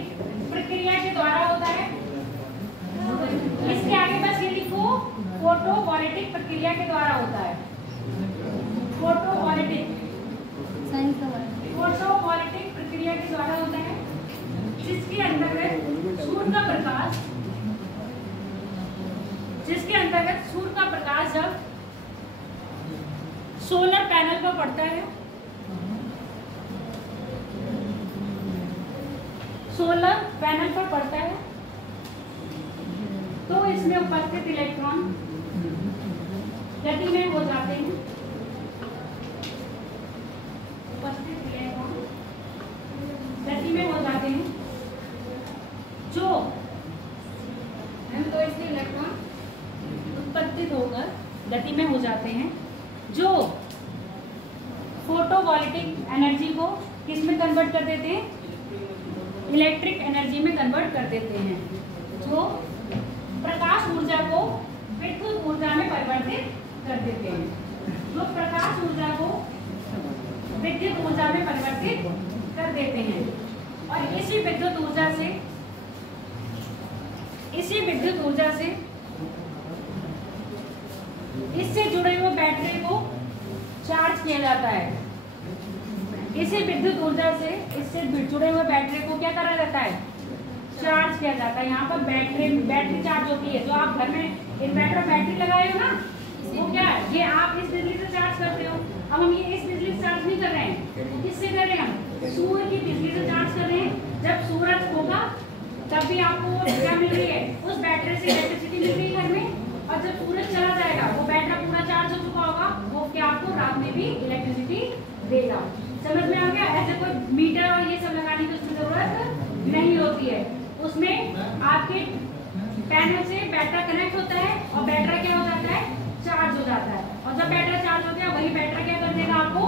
प्रक्रिया के द्वारा होता है। इसके आगे बस ये लिखो, फोटोवोल्टिक प्रक्रिया के द्वारा होता है, फोटोवोल्टिक प्रक्रिया के द्वारा होता है, जिसके अंतर्गत सूर्य का प्रकाश जब सोलर पैनल पर पड़ता है, तो इसमें उपस्थित इलेक्ट्रॉन गतिमय हो जाते हैं, तो इसके इलेक्ट्रॉन उत्पत्तित होकर गतिमय हो जाते हैं, जो फोटोवोल्टिक एनर्जी को किस में कन्वर्ट कर देते हैं, इलेक्ट्रिक एनर्जी में कन्वर्ट कर देते हैं, जो प्रकाश ऊर्जा को विद्युत ऊर्जा में परिवर्तित कर देते हैं, जो प्रकाश ऊर्जा को विद्युत ऊर्जा में परिवर्तित कर देते हैं। और इसी विद्युत ऊर्जा से इससे जुड़े हुए बैटरी को चार्ज किया जाता है। इसी विद्युत ऊर्जा से इससे जुड़े हुए बैटरी को क्या करा जाता है, चार्ज किया जाता है। यहाँ पर बैटरी चार्ज होती है। जो आप घर में इन्वर्टर बैटरी लगाए हो ना, वो क्या है, ये आप इस बिजली से चार्ज करते हो। अब हम ये इस बिजली से चार्ज नहीं कर रहे हैं, किससे कर रहे हैं, हम सूर्य की बिजली से चार्ज कर रहे हैं। जब सूरज होगा तब भी आपको क्या मिल रही है, उस बैटरी से इलेक्ट्रिसिटी मिल रही है घर में। और जब सूरज चला जाएगा, वो बैटरा पूरा चार्ज हो चुका होगा, वो क्या आपको रात में भी इलेक्ट्रिसिटी देगा। समझ में आ गया? ऐसे कोई मीटर और ये सब लगाने की उसकी जरूरत नहीं होती है। उसमें आपके पैनल से बैटरा कनेक्ट होता है और बैटरा क्या हो जाता है, चार्ज हो जाता है। और जब बैटरा चार्ज हो गया, वही बैटरा क्या कर देगा, आपको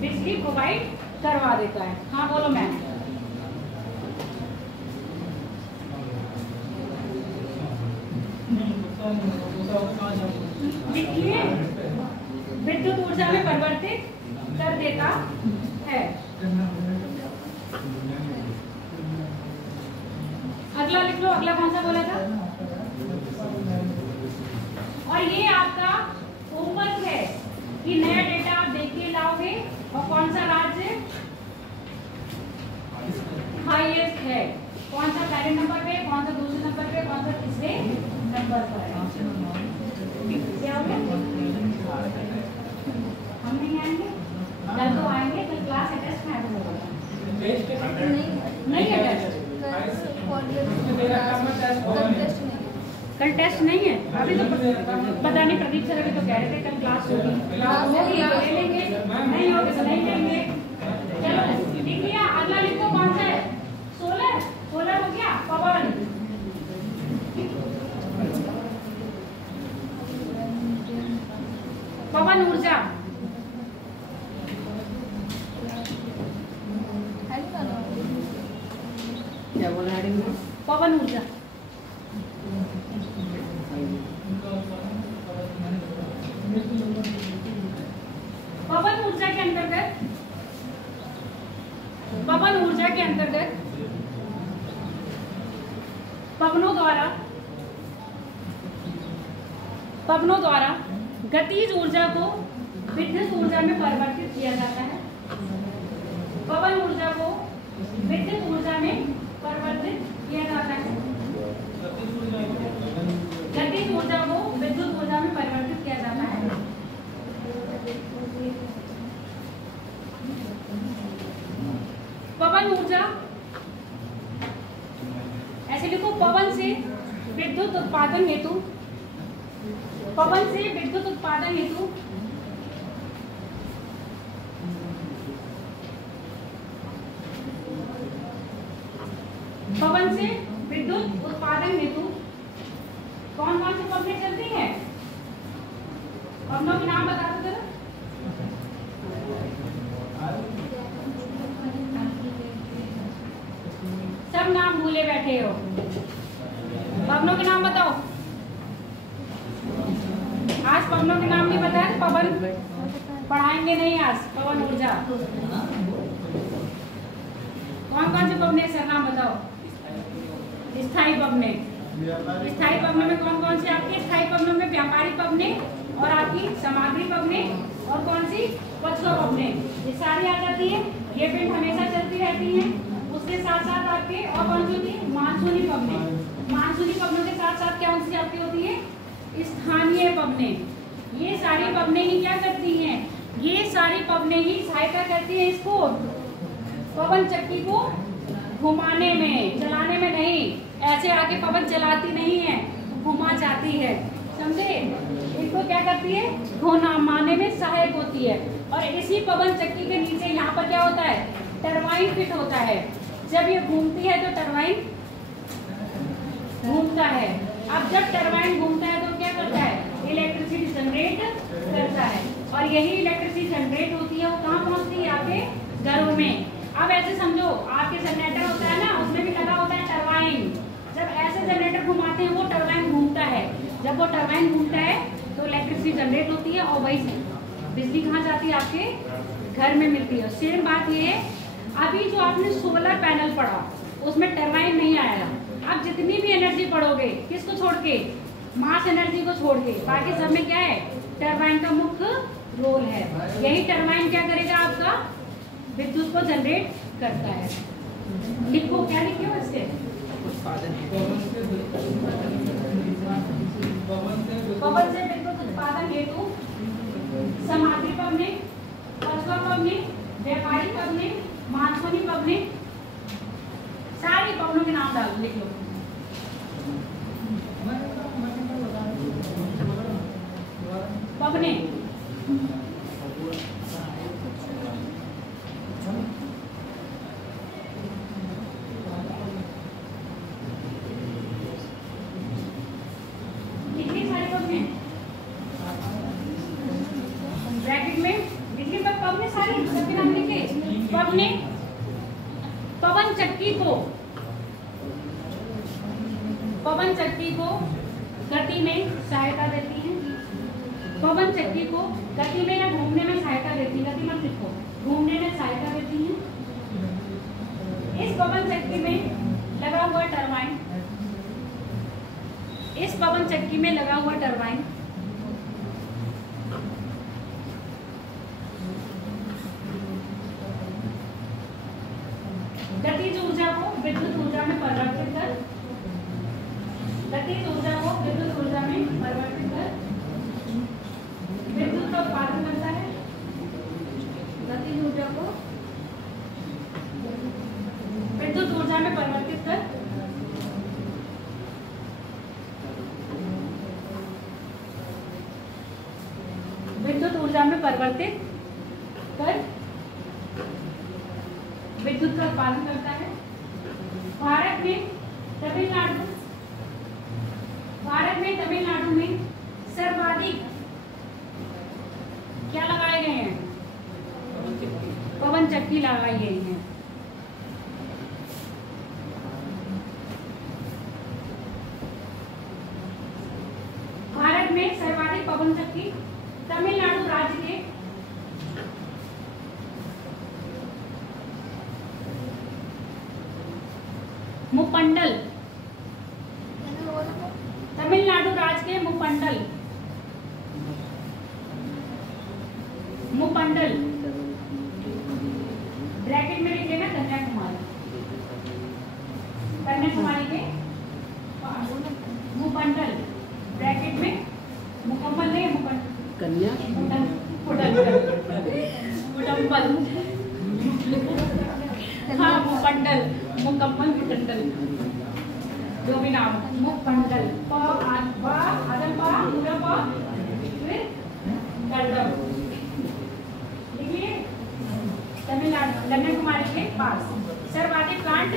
बिजली प्रोवाइड करवा देता है। हाँ बोलो मैम। देखिए विद्युत ऊर्जा में परिवर्तित कर देता है। अगला लिख लो, अगला कौन सा बोला था? और ये आपका होमवर्क है कि नया डेटा आप देखिए लाओगे और कौन सा राज्य हाईएस्ट है, कौन सा पहले नंबर पे, कौन सा दूसरे नंबर पे, कौन सा तीसरे नंबर पर है। क्या हो गया? हम नहीं आएंगे, कल तो आएंगे, कल क्लास अटेस्ट में होगा। नहीं है टेस्ट, कल टेस्ट नहीं है। अभी तो पता नहीं, प्रदीप सर अभी तो कह रहे थे कल क्लास होगी, ले लेंगे, नहीं होगी तो नहीं लेंगे। चलो लिख लिया, अगला लिखो कौन सा है, सोलर। सोलर हो गया, पवन। पवन ऊर्जा, क्या बोल रहा है? पवन ऊर्जा। पवन ऊर्जा के अंतर्गत, पवन ऊर्जा के अंतर्गत पवनों द्वारा गतिज ऊर्जा को विद्युत ऊर्जा में परिवर्तित किया जाता है। पवन ऊर्जा को विद्युत ऊर्जा में परिवर्तित किया जाता है। गतिज ऊर्जा को विद्युत ऊर्जा में परिवर्तित किया जाता है। पवन ऊर्जा, ऐसे लिखो, पवन से विद्युत उत्पादन हेतु, पवन से विद्युत उत्पादन हेतु पवन से विद्युत उत्पादन हेतु कौन कौन सी पवनें चलती हैं? पवनों के नाम बता दो जरा। सब नाम भूले बैठे हो, पवनों के नाम बताओ। आज पवनों के नाम नहीं बताया, पवन पढ़ाएंगे नहीं आज। पवन ऊर्जा कौन कौन से पवने, सर नाम बताओ। स्थायी पवने, स्थायी पवनों में कौन कौन सी आपकी? स्थायी पवनों में व्यापारी पवने और आपकी सामग्री पवने और कौन सी? पछुआ पवने। ये सारी आ जाती है, ये पिंड हमेशा चलती रहती है। उसके साथ साथ आपके और कौन सी होती है? मानसूनी पवने। मानसूनी पवनों के साथ साथ क्या कौन सी आपकी होती है? स्थानीय पवने। ये सारी पवने ही क्या करती हैं? ये सारी पवने ही सहायता करती है इसको पवन चक्की को घुमाने में, चलाने में नहीं। ऐसे आके पवन चलाती नहीं है, घुमा जाती है, समझे? इसको क्या करती है? घुमाने में सहायक होती है। और इसी पवन चक्की के नीचे यहाँ पर क्या होता है? टरबाइन फिट होता है। जब ये घूमती है तो टरबाइन घूमता है। अब जब टरबाइन घूमता है तो क्या करता है? इलेक्ट्रिसिटी जनरेट करता है। और यही इलेक्ट्रिसिटी जनरेट होती है, वो कहाँ पहुँचती है? आपके घरों में। अब ऐसे समझो, आपके जनरेटर होता है ना, उसमें भी लगा होता है टरबाइन। जब ऐसे जनरेटर घुमाते हैं, वो टरबाइन घूमता है। जब वो टरबाइन घूमता है तो इलेक्ट्रिसिटी जनरेट होती है और वही से बिजली कहाँ जाती है? आपके घर में मिलती है। सेम बात ये है, अभी जो आपने सोलर पैनल पढ़ा उसमें टरबाइन नहीं आया। आप जितनी भी एनर्जी पढ़ोगे, किसको छोड़ के? मास एनर्जी को छोड़ के, बाकी सब में क्या है? टरबाइन का मुख्य रोल है। यही टरबाइन क्या करेगा? आपका विद्युत को जनरेट करता है। लिखो, क्या लिखे हो इसके? पवन से विद्युत उत्पादन हेतु समाधि पवने, पछुआ पवने, व्यापारी पवने, मानसूनी पवने, सारी पवनों के नाम डाल लिख लो। पवने कितनी सारी पवने ब्रैकेट में लिखने पर पवने सारी सबके नाम लिखे। पवने पवन चक्की को गति में सहायता देती हैं। पवन चक्की को गति में या घूमने में सहायता देती है। गति मत लिखो, घूमने में सहायता देती हैं। इस पवन चक्की में लगा हुआ टरबाइन, इस पवन चक्की में लगा हुआ टरबाइन गतिज ऊर्जा को विद्युत ऊर्जा में परिवर्तित कर, गतिज ऊर्जा को विद्युत ऊर्जा में परिवर्तित कर विद्युत का उत्पादन करता है। गतिज ऊर्जा को विद्युत ऊर्जा में परिवर्तित कर विद्युत ऊर्जा में परिवर्तित कर विद्युत का उत्पादन करता है। भारत में तमिलनाडु में सर्वाधिक क्या लगाए गए हैं? पवन चक्की लगाई गई हैं। भारत में सर्वाधिक पवन चक्की तमिलनाडु राज्य के मुपंडल, तमिलनाडु राज्य के मुपंडल ब्रैकेट में लिख लेना कन्याकुमारी के मुपंडल ब्रैकेट में मुकम्मल नहीं हाँ मुपंडल मुकम्मल मुपंडल जो भी नाम मुपंडल तमिलनाडु कन्याकुमारी के पास सर्वाधिक प्लांट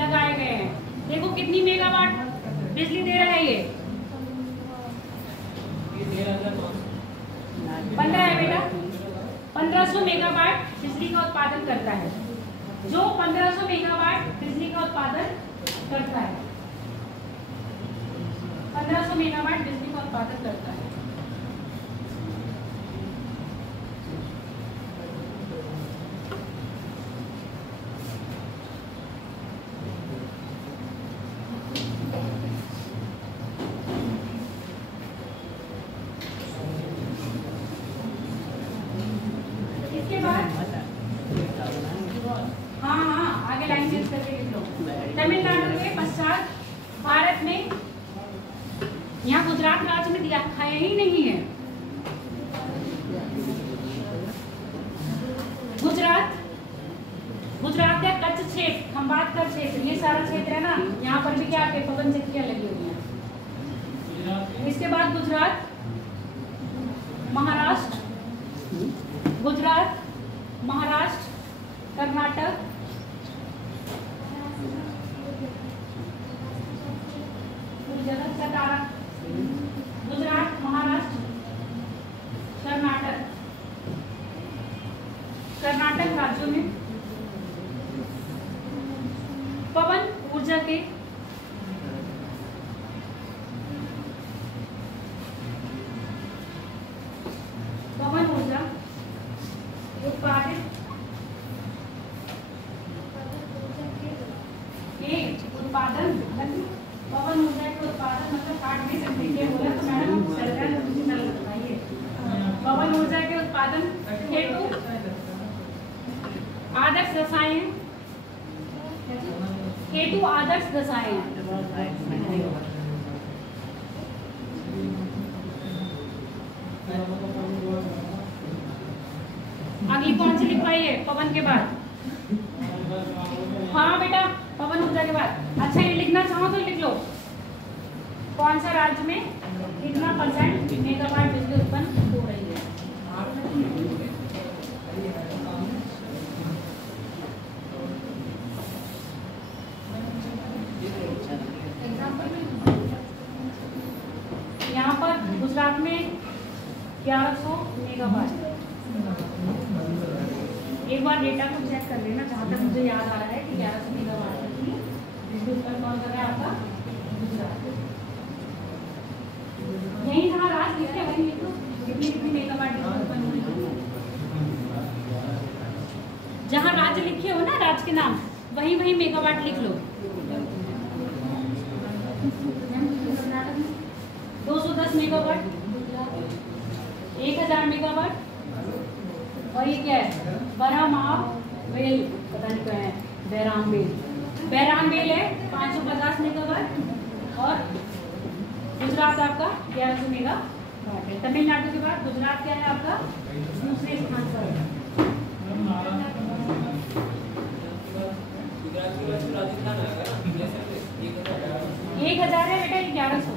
लगाए गए हैं। देखो कितनी मेगावाट बिजली दे रहा है ये 15 है बेटा। 1500 मेगावाट बिजली का उत्पादन करता है। जो 1500 मेगावाट बिजली का उत्पादन करता है, 1500 मेगावाट बिजली का उत्पादन करता है। इसके बाद हाँ आगे लाइन चेंज करके लिख लो। तमिलनाडु के पश्चात भारत में, यहाँ गुजरात राज्य में दिया खाया ही नहीं है। गुजरात का कच्छ क्षेत्र, खंबात का क्षेत्र, ये सारा क्षेत्र है ना, यहाँ पर भी क्या आपके पवन चक्कियां लगी हुई हैं। इसके बाद गुजरात, महाराष्ट्र, कर्नाटक, गुजरात, महाराष्ट्र, कर्नाटक राज्यों में पवन ऊर्जा के उत्पादित उत्पादन पवन ऊर्जा के उत्पादन मतलब काट नहीं सकते क्या बोला तो मैडम सरकार बताइए। पवन ऊर्जा के उत्पादन हेतु आदर्श दशाएं हैं, केतु आदर्श दशाएं हैं। अगली कौन सी लिखवाई है पवन के बाद? हाँ बेटा, पवन ऊर्जा के बाद। अच्छा, ये लिखना चाहो तो लिख लो, कौन सा राज्य में कितना % मेगावाट बिजली उत्पन्न हो रही है। यहाँ पर गुजरात में 1100 मेगावाट। एक बार डेटा को चेक कर लेना, जहाँ तक मुझे याद आ रहा है कि 1100 मेगावाट तक की बिजली उत्पन्न कौन कर रहा है आपका? गुजरात। यही जहाँ राज्य लिखे वही लिखो, कितनी कितनी मेगावाट बिजली उत्पन्न हो रही है। जहाँ राज्य लिखे हो ना, राज्य के नाम, वही वही मेगावाट लिख लो। 210 मेगावाट, 1000 मेगावाट, और ये क्या है? बरहमावेल, पता नहीं क्या है, बैरानवेल है 550 मेगावाट, और गुजरात आपका 1100 मेगावाट है। तमिलनाडु के बाद गुजरात क्या है आपका? दूसरे स्थान पर है। गुजरात के बाद राजस्थान आएगा ना, 1000 है बेटा, 1100।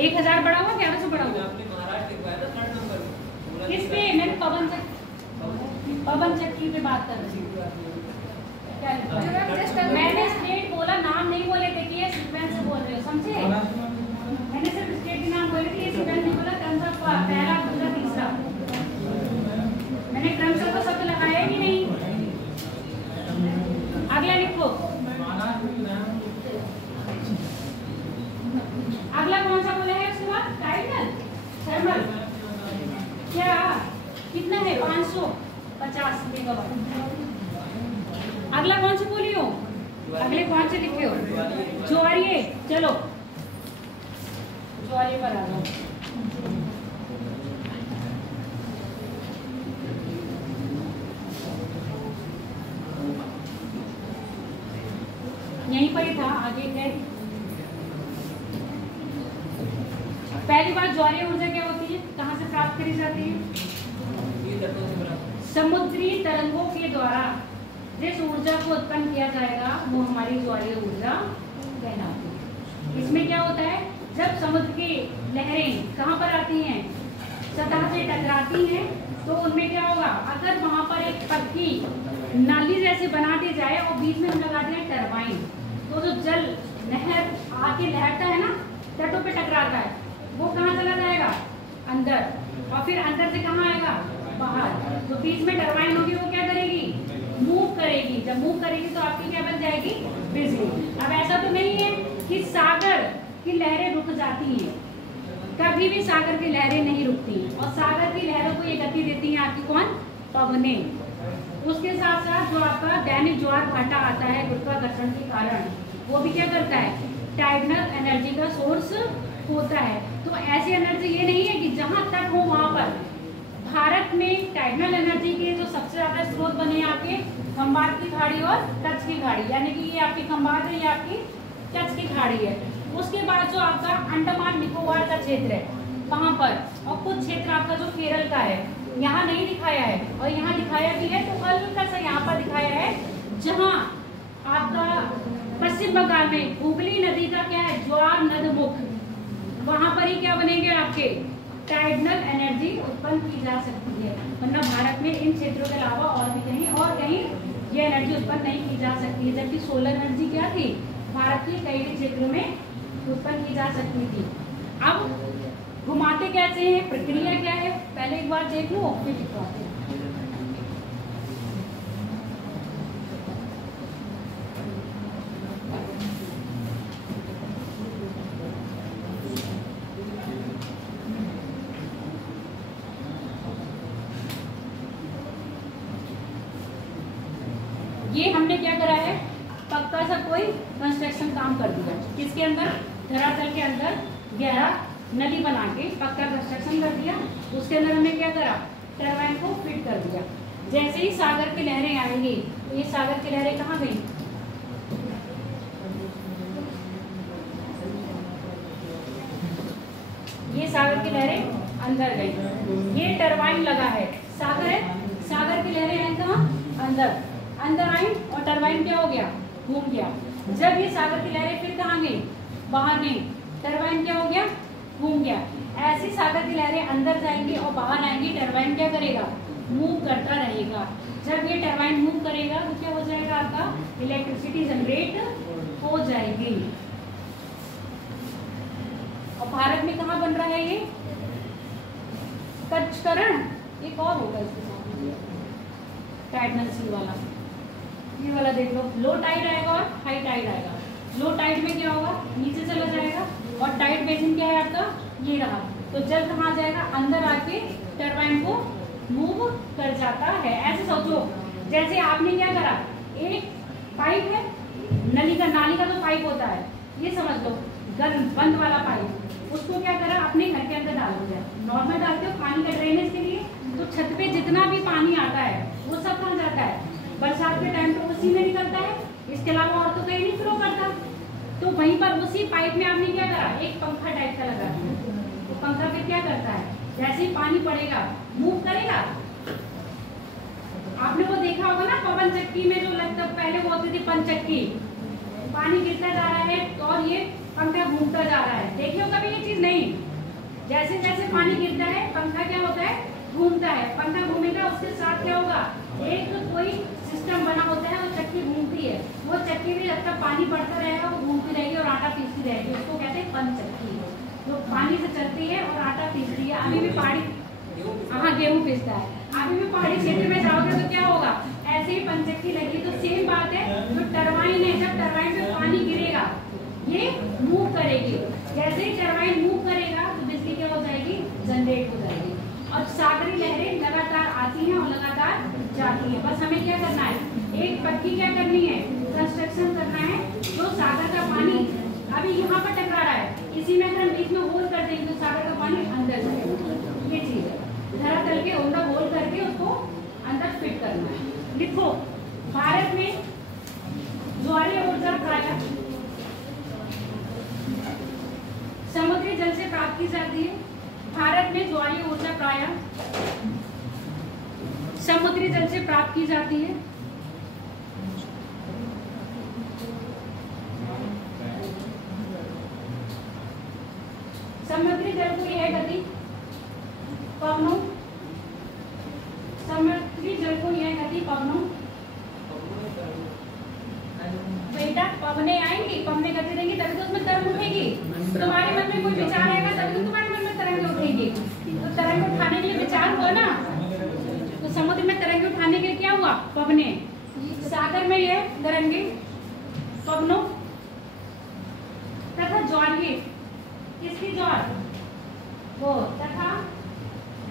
1000 बढ़ा हुआ, 1100 बढ़ा हुआ। आपने महाराष्ट्र लिखवाया था 3rd नंबर में। किस पे? मैंने पवन चक्की पे बात कर रही हूँ। क्या लिखा? मैंने स्टेट बोला, नाम नहीं बोले थे कि ये सीक्वेंस से बोल रहे हो, समझे? मैंने सिर्फ स्टेट के नाम बोले थे, ये सीक्वेंस नहीं बोला। क्रम से पहला, दूसरा, तीसरा, मैंने क्रम से तो शब्द लगाया कि नहीं। अगला लिखो। अगला कौन सा बोला है उसके बाद? Tidal, thermal. क्या कितना है? 550 मेगावाट। अगला कौन सी बोली हो? अगले कौन से लिखे हो? ज्वारीय। चलो ज्वारीय पर आ जाओ। यहीं पर ही था, आगे है। पहली बात, ज्वारीय ऊर्जा क्या होती है, कहाँ से प्राप्त करी जाती है? समुद्री तरंगों के द्वारा जिस ऊर्जा को उत्पन्न किया जाएगा वो हमारी ज्वारीय ऊर्जा कहलाती है। इसमें क्या होता है, जब समुद्र की लहरें कहाँ पर आती हैं? सतह से टकराती हैं, तो उनमें क्या होगा, अगर वहाँ पर एक पक्की नाली जैसे बना दी जाए और बीच में हम लगा दें टरबाइन, तो जो जल नहर आके लहरता है ना, तटों पे टकराता है, वो कहाँ चला जाएगा? अंदर, और फिर अंदर से कहाँ आएगा? बाहर। तो बीच में टरबाइन होगी, वो क्या करेगी? मूव करेगी। जब मूव करेगी तो आपकी क्या बन जाएगी? बिजली। अब ऐसा तो नहीं है कि सागर की लहरें रुक जाती हैं, कभी भी सागर की लहरें नहीं रुकती, और सागर की लहरों को ये गति देती है आपकी कौन? पवनें। उसके साथ साथ जो आपका दैनिक ज्वार भाटा आता है गुरुत्वाकर्षण के कारण, वो भी क्या करता है? टाइडल एनर्जी का सोर्स होता है। तो ऐसी एनर्जी ये नहीं है कि जहां तक हो वहां पर। भारत में टाइडल एनर्जी के जो सबसे ज्यादा स्रोत बने आपके खंबात की खाड़ी और कच्छ की खाड़ी, यानी कि ये आपकी खंबात है, ये आपकी कच्छ की खाड़ी है। उसके बाद जो आपका अंडमान निकोबार का क्षेत्र है वहां पर, और कुछ क्षेत्र आपका जो केरल का है, यहाँ नहीं दिखाया है, और यहाँ दिखाया भी है तो हल्का सा यहाँ पर दिखाया है, जहाँ आपका पश्चिम बंगाल में हुगली नदी का क्या है? ज्वार नदमुख, वहां पर ही क्या बनेंगे आपके? टाइडल एनर्जी उत्पन्न की जा सकती है। वरना भारत में इन क्षेत्रों के अलावा और भी कहीं ये एनर्जी उत्पन्न नहीं की जा सकती है। जबकि सोलर एनर्जी क्या थी? भारत के कई भी क्षेत्रों में उत्पन्न की जा सकती थी। अब घुमाते कैसे हैं, प्रक्रिया क्या है, पहले एक बार देख लो फिर दिखाते हैं। ये हमने क्या करा है, पक्का सा कोई कंस्ट्रक्शन काम कर दिया। किसके अंदर? धरातल के अंदर गहरा नदी बना के पक्का कंस्ट्रक्शन कर दिया। उसके अंदर हमने क्या करा? टरबाइन को फिट कर दिया। जैसे ही सागर की लहरें आएंगी तो ये सागर की लहरें कहाँ गई? ये सागर की लहरें अंदर गई। ये टरबाइन लगा है, सागर है, सागर की लहरें हैं कहाँ? अंदर, अंदर आई और टरबाइन क्या हो गया? घूम गया। जब ये सागर की लहरें फिर कहाँ गई? बाहर गई। टरबाइन क्या हो गया? घूम गया। ऐसी सागर की लहरें अंदर जाएंगी और बाहर आएंगी। टरबाइन क्या करेगा? मूव करता रहेगा। जब ये टरबाइन मूव करेगा तो क्या हो जाएगा? आपका इलेक्ट्रिसिटी जनरेट हो जाएगी। और भारत में कहाँ बन रहा है ये? कच्छकरण, एक और होगा इसके साथ टाइडल सी वाला, ये वाला देख लो। लो टाइड आएगा और हाई टाइड आएगा। लो टाइड में क्या होगा? नीचे चला जाएगा। और टाइड बेसिन क्या है आपका? ये रहा। तो जल कहाँ जाएगा? अंदर आके टरबाइन को मूव कर जाता है। ऐसे सोचो जैसे आपने क्या करा, एक पाइप है, नाली का तो पाइप होता है, ये समझ लो गर्म बंद वाला पाइप, उसको क्या करा? अपने घर के अंदर डाल दिया। नॉर्मल डालते हो पानी का ड्रेनेज के लिए, तो छत पे जितना भी पानी आता है वो सब कहाँ जाता है? बरसात के टाइम तो उसी में निकलता है, इसके अलावा और तो कहीं नहीं फ्लो करता। तो वहीं पर उसी पाइप में आपने क्या करा? एक पंखा टाइप का लगा दिया। तो पंखा फिर क्या करता है? जैसे ही पानी पड़ेगा मूव करेगा। आपने वो देखा होगा ना पवन चक्की में, जो लगता पहले वो होती थी पंचक्की, पानी गिरता जा रहा है तो और ये पंखा घूमता जा रहा है। देखिए कभी ये चीज नहीं, जैसे जैसे पानी गिरता है पंखा क्या होता है? घूमता है। पंखा घूमेगा, उसके साथ क्या होगा? एक कोई सिस्टम बना होता है, वो चक्की घूमती है। वो चक्की भी जब तक पानी बढ़ता रहेगा वो घूमती रहेगी और आटा पीसती रहेगी। उसको कहते हैं पंचक्की, जो पानी से चलती है और आटा पीसती है। अभी भी पहाड़ी, हाँ गेहूँ पीसता है। अभी भी पहाड़ी क्षेत्र में जाओगे तो क्या होगा? ऐसे ही पंचक्की लगी। तो सेम बात है, जो टरबाइन है, जब टरबाइन पे पानी गिरेगा ये मूव करेगी। जैसे ही टरबाइन मूव करेगा तो बिजली क्या हो जाएगी? जनरेट हो जाएगी। और सागरी लहरें लगातार आती हैं और लगातार जाती है। बस हमें क्या करना है? एक पक्की क्या करनी है? कंस्ट्रक्शन करना है। जो सागर का पानी अभी यहाँ पर टकरा रहा है, इसी में अगर हम बीच में होल कर देंगे तो सागर का पानी अंदर जाएगा। ये चीज है, धरातल के अंदर होल करके उसको अंदर फिट करना है। लिखो, भारत में ज्वारीय ऊर्जा प्रायः समुद्री जल से प्राप्त की जाती है। भारत में ज्वारीय ऊर्जा प्रायः समुद्री जल से प्राप्त की जाती है। समुद्री जल को यह गति पवनों, समुद्री जल को यह गति पवनों, बेटा पवने आएंगी, पवने गति देंगी तभी तो उसमें तरंग उठेगी। तुम्हारे मन में कोई विचार आएगा तभी तो तुम्हारे मन में तरंग उठेगी। तो तरंग उठाने के लिए विचार हुआ ना, तो समुद्र में तरंग उठाने के लिए क्या हुआ? पवने। सागर में ये तरंगे पवनों तथा ज्वारीय, किसकी ज्वार? वो तथा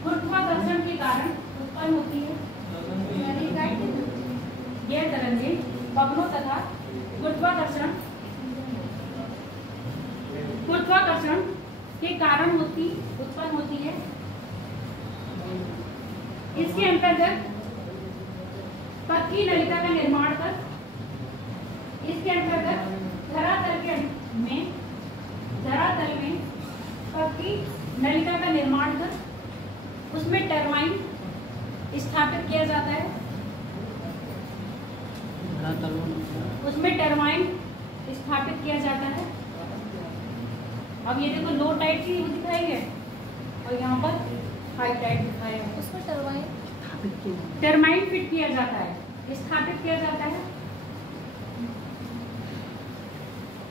गुरुत्वाकर्षण के कारण उत्पन्न होती है। ये तरंगे पवनों तथा गुरुत्वाकर्षण के कारण उत्पन्न होती है। इसके अंतर्गत पक्की नलिका का निर्माण कर, इसके अंतर्गत धरातल में पक्की नलिका का निर्माण कर उसमें टरबाइन स्थापित किया जाता है। उसमें टरबाइन स्थापित किया जाता है। अब ये देखो लो टाइड की दिखाई है और यहाँ पर हाई टाइड दिखाया है। उसमें टरबाइन फिट किया जाता है, स्थापित किया जाता है।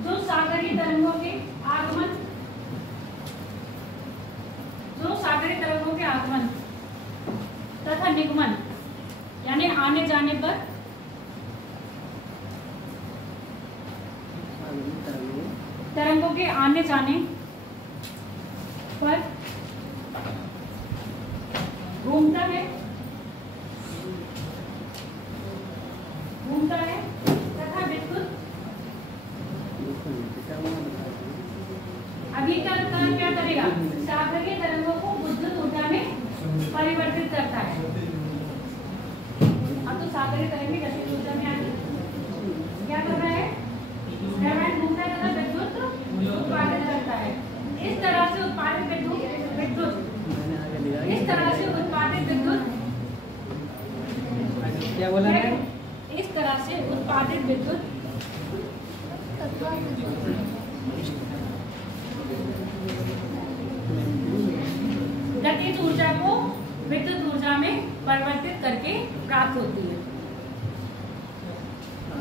जो सागरीय तरंगों के आगमन तथा निगमन यानी आने जाने पर तरंगों के आने जाने पर घूमता है तथा विद्युत अभी क्या करेगा? सागरीय तरंगों को विद्युत ऊर्जा में परिवर्तित करता है। आंतरिक तरंग में गतिज ऊर्जा में आगे क्या कर रहा है? टरबाइन घूमता है तथा विद्युत उत्पादित करता है। इस तरह से उत्पादित विद्युत क्या बोला मैम? इस तरह से उत्पादित विद्युत गतिज ऊर्जा को विद्युत ऊर्जा में परिवर्तित करके प्राप्त होती है।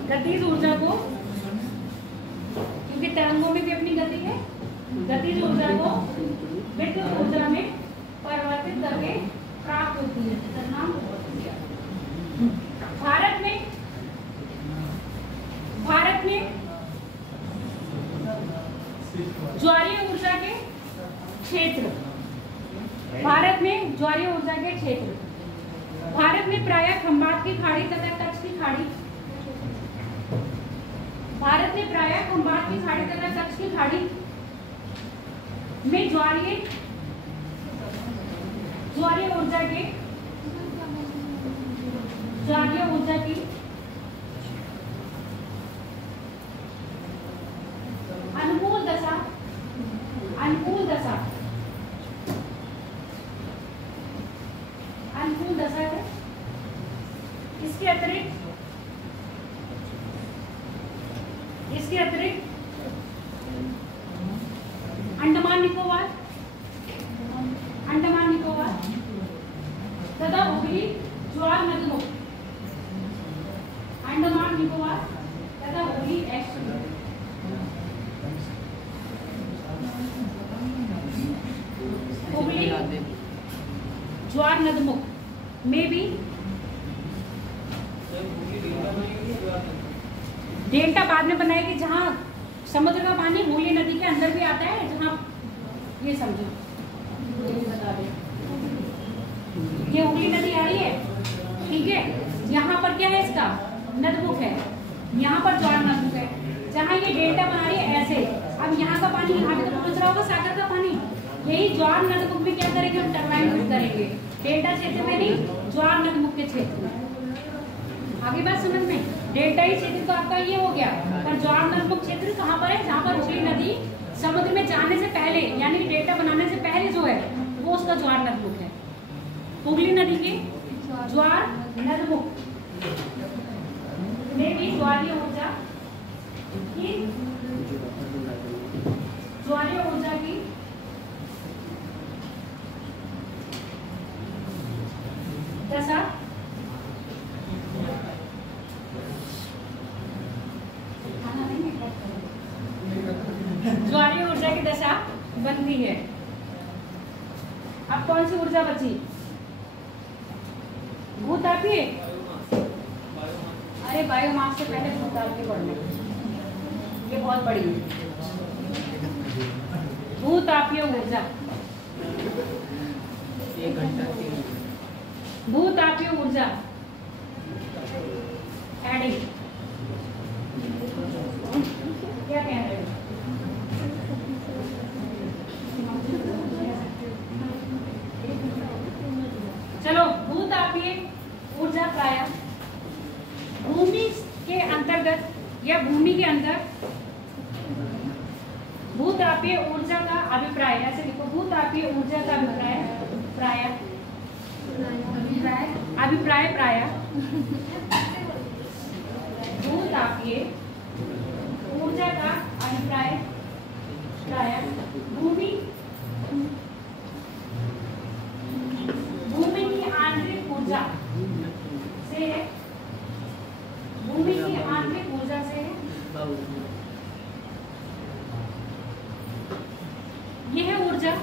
गतिज ऊर्जा को, क्योंकि तरंगों में भी अपनी गति है, गतिज ऊर्जा को विद्युत ऊर्जा में परिवर्तित करके प्राप्त होती है। भारत में ज्वारीय ऊर्जा के क्षेत्र, भारत में प्रायः खंबात की खाड़ी तथा कच्छ की खाड़ी, में ज्वारीय ऊर्जा की अनुकूल दशा है। इसके अतिरिक्त अंडमान निकोबार तथा हुगली ज्वार नदमुख, अंडमान निकोबार तथा हुगली ज्वार नदमुख में भी डेल्टा बाद में बनाएगी, जहाँ समुद्र का पानी हुगली नदी के अंदर भी आता है, जहाँ ये समझो बता दे, ये हुगली नदी आ रही है, ठीक है। यहाँ पर क्या है, इसका नदमुख है, यहाँ पर ज्वार नदमुख है, जहाँ ये डेल्टा बना रही है ऐसे। अब यहाँ का पानी यहाँ पे तो पहुँच रहा होगा, सागर का पानी, यही ज्वार नदमुख में क्या करेंगे, हम टरबाइन यूज करेंगे, डेल्टा क्षेत्र में नहीं, ज्वार नदमुख के क्षेत्र में। आगे बात समझ में, डेल्टा ही क्षेत्र तो आपका ये हो गया, पर ज्वार नदमुख क्षेत्र कहाँ पर है, जहाँ पर हुगली नदी समुद्र में जाने से पहले, यानी कि डेल्टा बनाने से पहले जो है वो उसका ज्वार नदमुख है। हुगली नदी के ज्वार नदमुख में भी ज्वारीय ऊर्जा की दशा ज्वारीय ऊर्जा की दशा बनती है। अब कौन सी ऊर्जा बची? भूतापीय, अरे बायोमास से पहले भूतापीय पढ़ना, ये बहुत बड़ी है। भूतापीय ऊर्जा, भूतापीय ऊर्जा एडिंग, क्या कह रहे हो? चलो, भूतापीय ऊर्जा प्रायः भूमि के अंतर्गत या भूमि के अंदर, भूतापीय ऊर्जा का अभिप्राय, ऐसे लिखो, भूतापीय ऊर्जा का अभिप्राय प्रायः भूतापीय ऊर्जा का अभिप्राय प्रायः भूमि की आंतरिक ऊर्जा से है, भूमि की आंतरिक ऊर्जा से है। यह ऊर्जा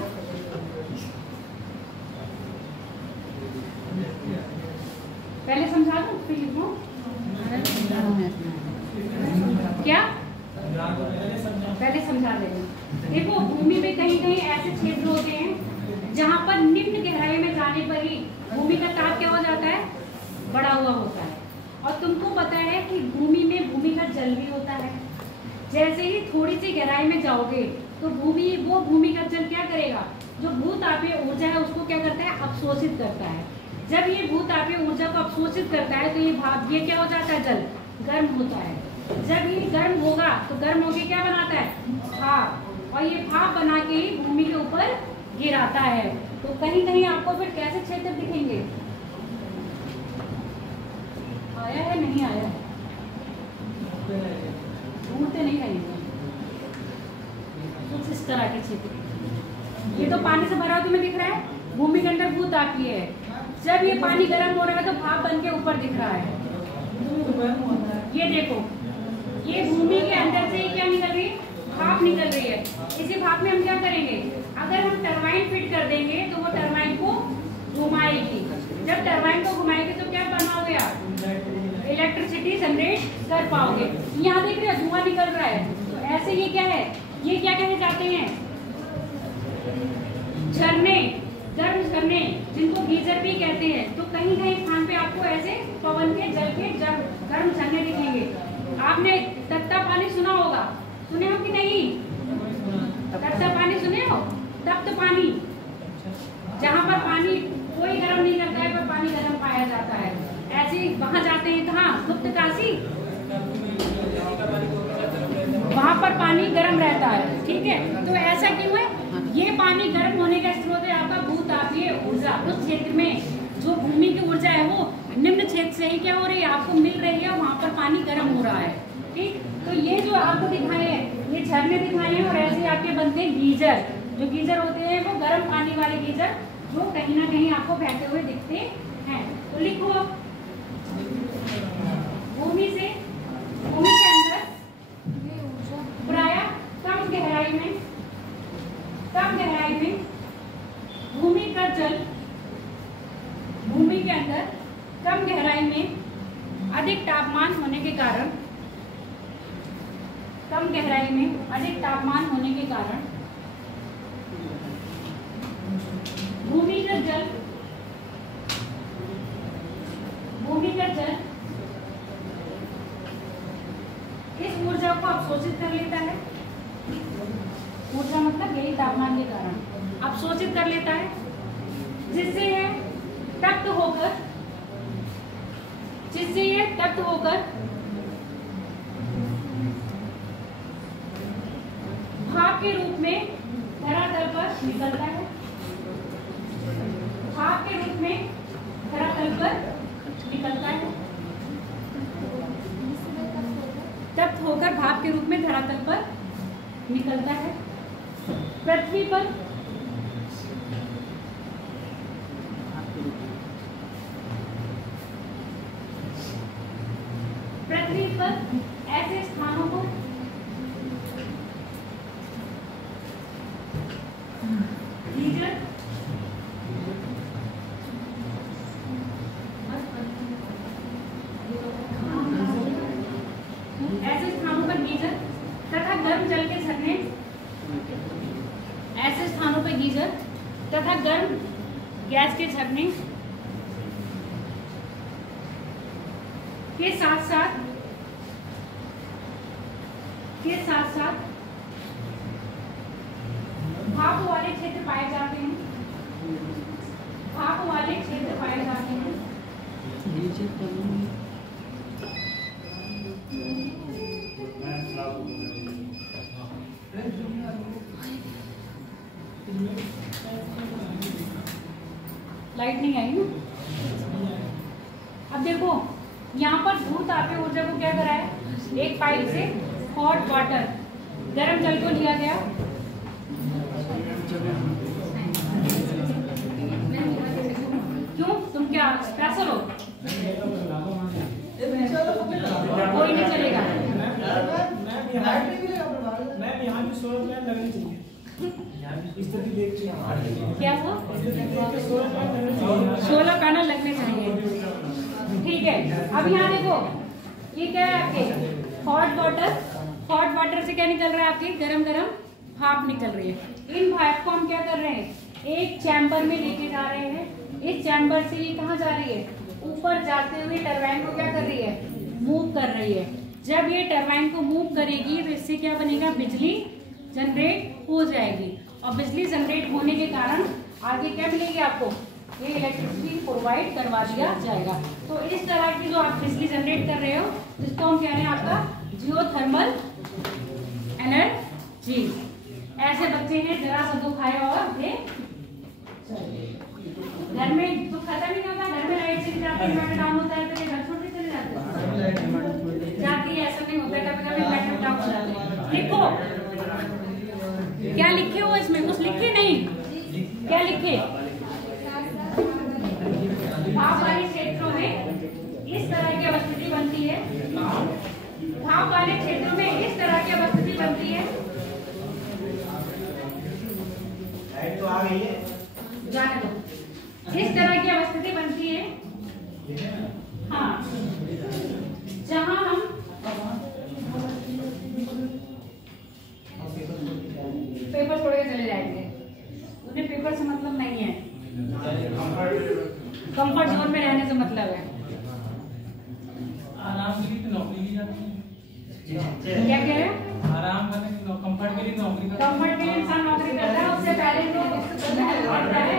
पहले समझा दूं फिर लिखूं क्या? पहले समझा देना। देखो, भूमि में कहीं कहीं ऐसे क्षेत्र होते हैं जहां पर निम्न गहराई में जाने पर ही भूमि का ताप क्या हो जाता है, बढ़ा हुआ होता है। और तुमको पता है कि भूमि में भूमि का जल भी होता है। जैसे ही थोड़ी सी गहराई में जाओगे तो भूमि का जल क्या करेगा, जो भूतापीय ऊर्जा है उसको क्या करता है, अवशोषित करता है। जब ये भूतापीय ऊर्जा को अवशोषित करता है तो ये भाप, ये क्या हो जाता है, जल गर्म होता है। जब ये गर्म होगा तो गर्म होके क्या बनाता है, भाप, और ये भाप बना के ही भूमि के ऊपर गिराता है। तो कहीं कहीं आपको फिर कैसे क्षेत्र दिखेंगे, आया है नहीं आया, ढूंढते नहीं रहेंगे कुछ इस तरह के क्षेत्र। ये तो पानी से भरा तुम्हें दिख रहा है, भूमि के अंदर भूतापीय है। जब ये पानी गर्म हो रहा है तो भाप बन के ऊपर दिख रहा है। ये देखो, ये भूमि के अंदर से क्या निकल रही है, भाप निकल रही है। इसी भाप में हम क्या करेंगे, अगर हम टरबाइन फिट कर देंगे तो वो टरबाइन को घुमाएगी। जब टरबाइन को घुमाएगी तो क्या बनाओगे आप, इलेक्ट्रिसिटी जनरेट कर पाओगे। यहाँ देख रहे हो धुआं निकल रहा है, तो ऐसे ये क्या है, ये क्या कहे जाते हैं, झरने, गर्म झरने, जिनको गीजर भी कहते हैं। तो कहीं कहीं स्थान पे आपको ऐसे पवन के जल के गर्म झरने दिखेंगे। आपने तत्ता पानी सुना होगा, सुने हो कि नहीं, तत्ता पानी सुने हो, तप्त पानी, जहाँ पर पानी कोई गर्म नहीं करता है पर पानी गर्म पाया जाता है। ऐसे वहां जाते हैं, कहाँ, गुप्त काशी, वहां पर पानी गर्म रहता है। ठीक है, तो ऐसा क्यों है, ये पानी गर्म होने का स्रोत है आपका भूतापीय ऊर्जा। उस क्षेत्र में जो भूमि की ऊर्जा है वो निम्न क्षेत्र से ही क्या हो रही है, आपको मिल रही है, वहां पर पानी गर्म हो रहा है। ठीक, तो ये जो आपको दिखाए हैं, ये झरने दिखाए हैं, और ऐसे आपके बनते हैं गीजर। जो गीजर होते हैं वो गर्म पानी वाले गीजर, जो कहीं ना कहीं आपको बहते हुए दिखते हैं। तो लिखो, भूमि से, भूमि के अंदर प्रायः कम गहराई में भूमि का जल, भूमि के अंदर कम गहराई में अधिक तापमान होने के कारण, कम गहराई में अधिक तापमान होने के कारण भूमिगत जल इस ऊर्जा को अवशोषित कर लेता है। ऊर्जा मतलब यही तापमान के कारण अवशोषित कर लेता है, जिससे यह तप्त होकर भाप के रूप में धरातल पर निकलता है। भाप के रूप में धरातल पर निकलता है, तप्त होकर भाप के रूप में धरातल पर निकलता है। पृथ्वी पर ऐसे स्थानों को गीजर, ऐसे स्थानों पर गीजर तथा गर्म जल के झरने, ऐसे स्थानों पर गीजर तथा गर्म गैस के झरने के साथ साथ भाप वाले क्षेत्र पाए जाते हैं। भाप वाले क्षेत्र पाए जाते हैं। लाइट नहीं आई ना। अब देखो यहाँ पर भूतापीय ऊर्जा को क्या करा है, एक पाइप से हॉट वाटर, गर्म जल को लिया गया, क्यों, तुम क्या स्पेशल हो, कोई नहीं चलेगा। मैम यहाँ की सोलर प्लांट लगनी चाहिए, क्या वो सोलर पैनल लगने चाहिए। ठीक है, अब यहाँ देखो ये क्या है आपके हॉट वाटर से क्या निकल रहा है, आपके गरम भाप निकल रही है। इन भाप को हम क्या कर रहे हैं, एक चैम्बर में लेके जा रहे हैं। इस चैम्बर से ये कहाँ जा रही है, ऊपर जाते हुए टरबाइन को क्या कर रही है, मूव कर रही है। जब ये टरबाइन को मूव करेगी तो इससे क्या बनेगा, बिजली जनरेट हो जाएगी, और बिजली जनरेट होने के कारण आगे क्या मिलेगी आपको, ये इलेक्ट्रिसिटी प्रोवाइड करवा दिया जाएगा। तो इस तरह की जो आप बिजली जनरेट कर रहे हो जिसको हम कह रहे हैं आपका जियोथर्मल एनर्जी। ऐसे बच्चे हैं जरा सा दुख आया और थे घर में तो खत्म ही नहीं होता, घर में लाइट चली जाती है, इन्वर्टर डाउन होता है तो ये घर छोड़ चले जाते हैं, जाती है, ऐसा नहीं होता, कभी कभी इन्वर्टर डाउन हो जाते हैं। लिखो क्या लिखे हो इसमें, कुछ लिखे नहीं, क्या लिखे? भाप वाले क्षेत्रों में इस तरह की अवस्थिति बनती है, भाप वाले क्षेत्रों में इस तरह की अवस्थिति बनती है। तो आ गई है, जाने दो। इस तरह की अवस्थिति बनती है, हाँ, जहां हम पेपर छोड़ के चले जाएंगे, उन्हें पेपर से मतलब नहीं है, कंफर्ट जोन में रहने से मतलब है। आराम के लिए नौकरी की जाती है, क्या कह रहे हैं? आराम करने के लिए, कंफर्ट के लिए नौकरी करता है। कंफर्ट के लिए इंसान नौकरी करता है, उससे पहले तो करता है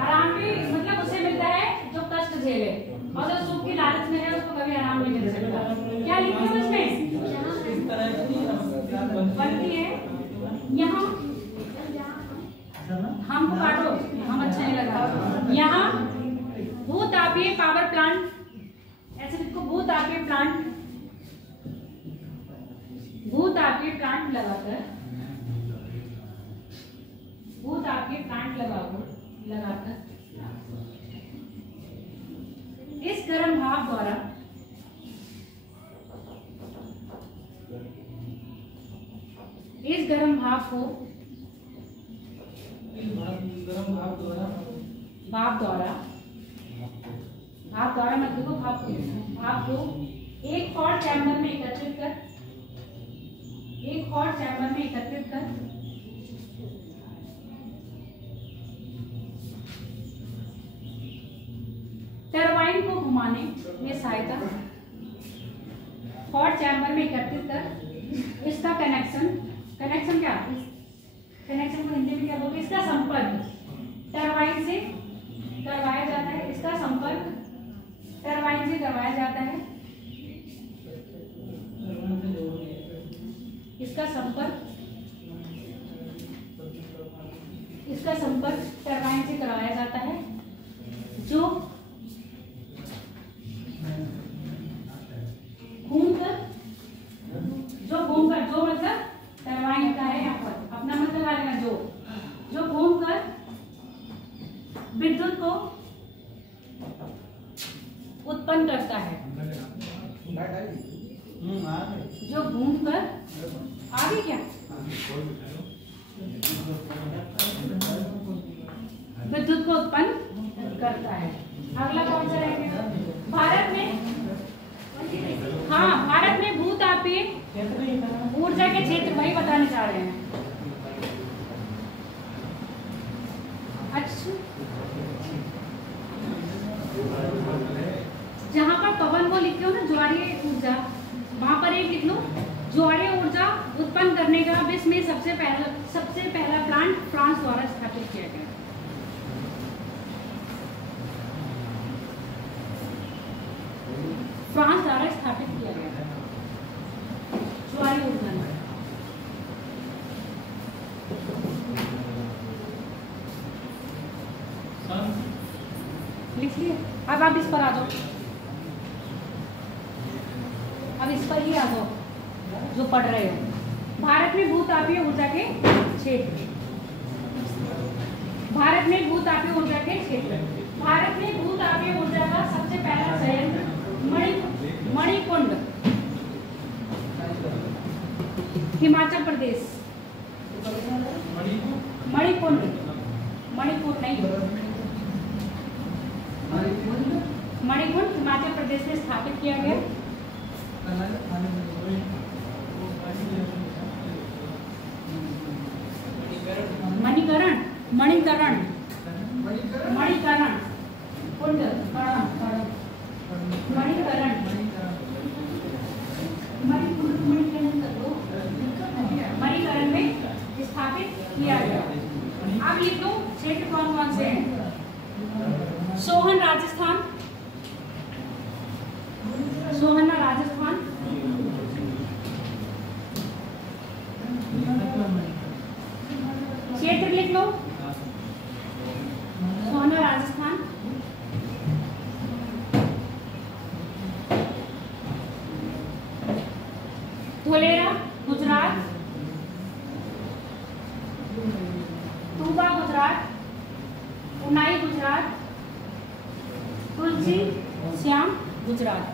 आराम भी, मतलब उसे मिलता है जो कष्ट झेले, और जो सुख की लालच में है उसको कभी आराम नहीं मिल सकता। क्या लिखे हो इसमें? इस तरह की बनती है यहाँ, हमको काटो, हम अच्छा नहीं लगा। यहाँ भूतापीय पावर प्लांट, ऐसे लिखो भूतापीय प्लांट, भूतापीय प्लांट लगाकर, भूतापीय प्लांट लगाकर इस गर्म भाप द्वारा इस गर्म भाप को भाप द्वारा मत देखो, भाप को एक हॉट चैम्बर में एकत्रित कर, एक हॉट चैम्बर में एकत्रित कर टरबाइन को घुमाने में सहायता, हॉट चैम्बर में एकत्रित कर इसका कनेक्शन, कनेक्शन क्या, कनेक्शन को हिंदी में क्या बोलते हैं? इसका संपर्क टरबाइन से करवाया जाता है, इसका संपर्क टरबाइन से करवाया जाता है, इसका संपर्क टरबाइन से करवाया जाता है, जो घूमकर, जो मतलब टरबाइन का है यहाँ पर, अपना मतलब आ लेना, जो घूमकर विद्युत को उत्पन्न करता है, जो घूमकर, आगे क्या, विद्युत को उत्पन्न करता है। अगला कौन सा रहेगा? भारत में, हाँ, भारत में भूतापीय ऊर्जा के क्षेत्र वही बताने जा रहे हैं। अच्छा, जहां पर पवन को लिखे हो ना ज्वारीय ऊर्जा, वहां पर एक लिख लो, ज्वारीय ऊर्जा उत्पन्न करने का विश्व में सबसे पहला प्लांट फ्रांस द्वारा स्थापित किया गया। फ्रांस द्वारा स्थापित किया गया ज्वारीय ऊर्जा में। लिख लिए? अब आप इस पर आ जाओ, अब इस पर ही आ जाओ जो पढ़ रहे हो। भारत में भूतापीय ऊर्जा के क्षेत्र, भारत में भूतापीय ऊर्जा के क्षेत्र, भारत में भूतापीय ऊर्जा का सबसे पहला संयंत्र मणिकुंड, हिमाचल प्रदेश। मणिकुंड, मणिपुर नहीं, मणिकुंड हिमाचल प्रदेश में स्थापित किया गया। मणिकरण, मणिकरण, मणिकरण कुंड, मणिकरण, मणिकरण में स्थापित किया गया। अब ये तो क्षेत्र कौन कौन से हैं? राजस्थान, धोलेरा गुजरात, तूबा गुजरात, उनाई गुजरात, तुलसी श्याम गुजरात।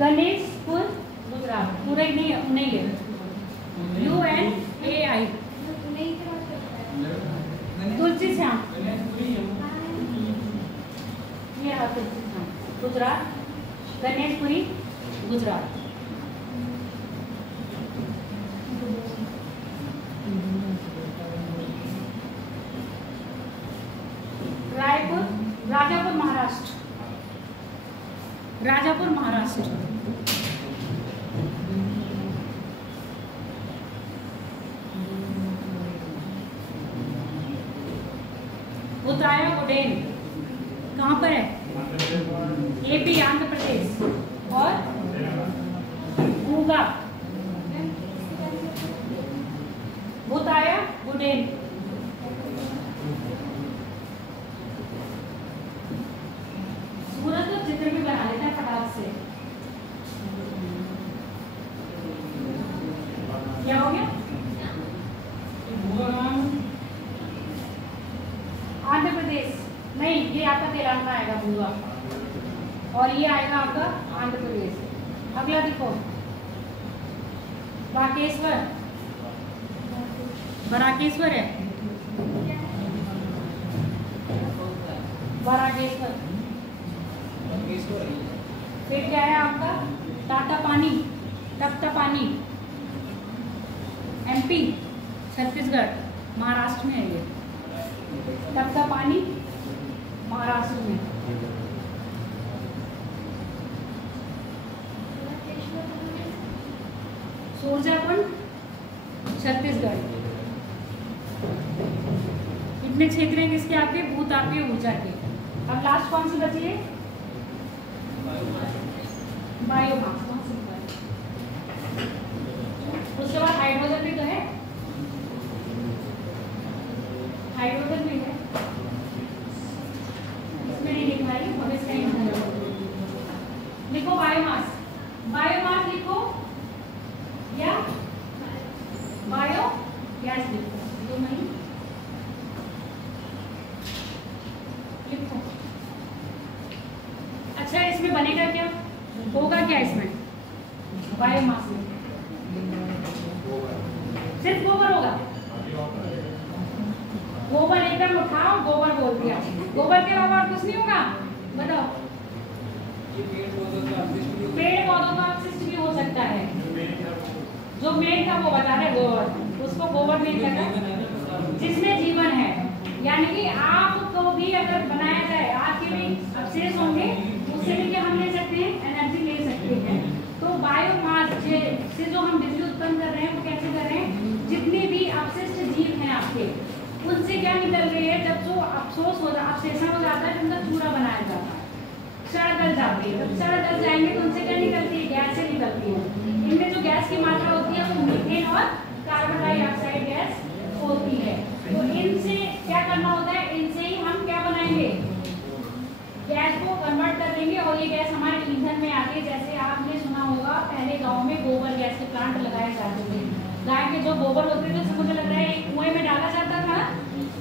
गणेशपुर गुजरात, पूरा ही नहीं है, उन्हीं है, UNAI। तुलसी श्याम, ये रहा तुलसी श्याम गुजरात, गणेशपुरी गुजरात। रायपुर, राजापुर महाराष्ट्र, राजापुर महाराष्ट्र। उताया उडेन कहाँ पर है? AP आंध्र प्रदेश। और गूगा, उताया उडेन सूरत तो चित्र भी बना लेता है फटाक से। क्या हो गया? आंध्र प्रदेश नहीं, ये आपका तेलंगाना आएगा भूगा, और ये आएगा आपका आंध्र प्रदेश। अगला देखो, बाकेश्वर, बराकेश्वर है, बराकेश्वर। फिर क्या है आपका? टाटापानी, टपटापानी, MP छत्तीसगढ़, महाराष्ट्र में है ये। टपटापानी महाराष्ट्र में। सूरजाकुंड छत्तीसगढ़। इतने क्षेत्र हैं किसके आपके? भूतापीय ऊर्जा के। अब लास्ट कौन सी बची है? बायोमास। उसके बाद हाइड्रोजन भी तो है, हाइड्रोजन भी है, इसमें नहीं लिखा है, अब इसका लिखो बायोमास। बायोमास लिखो या बायो गैस लिखो, तो नहीं लिखो। अच्छा, इसमें बनेगा क्या? होगा क्या इसमें? बायोमास में सिर्फ गोबर होगा। गोबर एकदम उठाओ, गोबर बोल दिया, गोबर के अलावा और कुछ नहीं होगा? बताओ। पेड़ पौधों का अपशिष्ट भी हो सकता है, जो मेन था वो बता रहे गोबर, उसको गोबर नहीं कहता, जिसमें जीवन है। यानी कि आपको भी अगर बनाया जाए, आपके भी अवशेष होंगे, उससे भी क्या हम ले सकते हैं? एनर्जी ले सकते हैं। तो बायोमास से जो हम बिजली उत्पन्न कर रहे हैं वो कैसे कर रहे हैं? जितने भी अवशिष्ट जीव हैं आपके, उनसे क्या निकल रही है? जब जो अवशेषण हो जाता है, उनका चूरा बनाया जाता है, सड़ गल जाती है। जब सड़ गल जाएंगे तो उनसे क्या निकलती है? गैस से निकलती है। इनमें जो गैस की मात्रा होती है वो मीथेन और कार्बन डाइऑक्साइड गैस होती है। तो इनसे क्या करना होता है? इनसे ही हम क्या बनाएंगे? गैस को कन्वर्ट कर देंगे और ये गैस हमारे ईंधन में आती है। जैसे आपने सुना होगा पहले गांव में गोबर गैस के प्लांट लगाए जाते थे। गाय के जो गोबर होते थे उसको मुझे लग रहा है एक कुएं में डाला जाता था,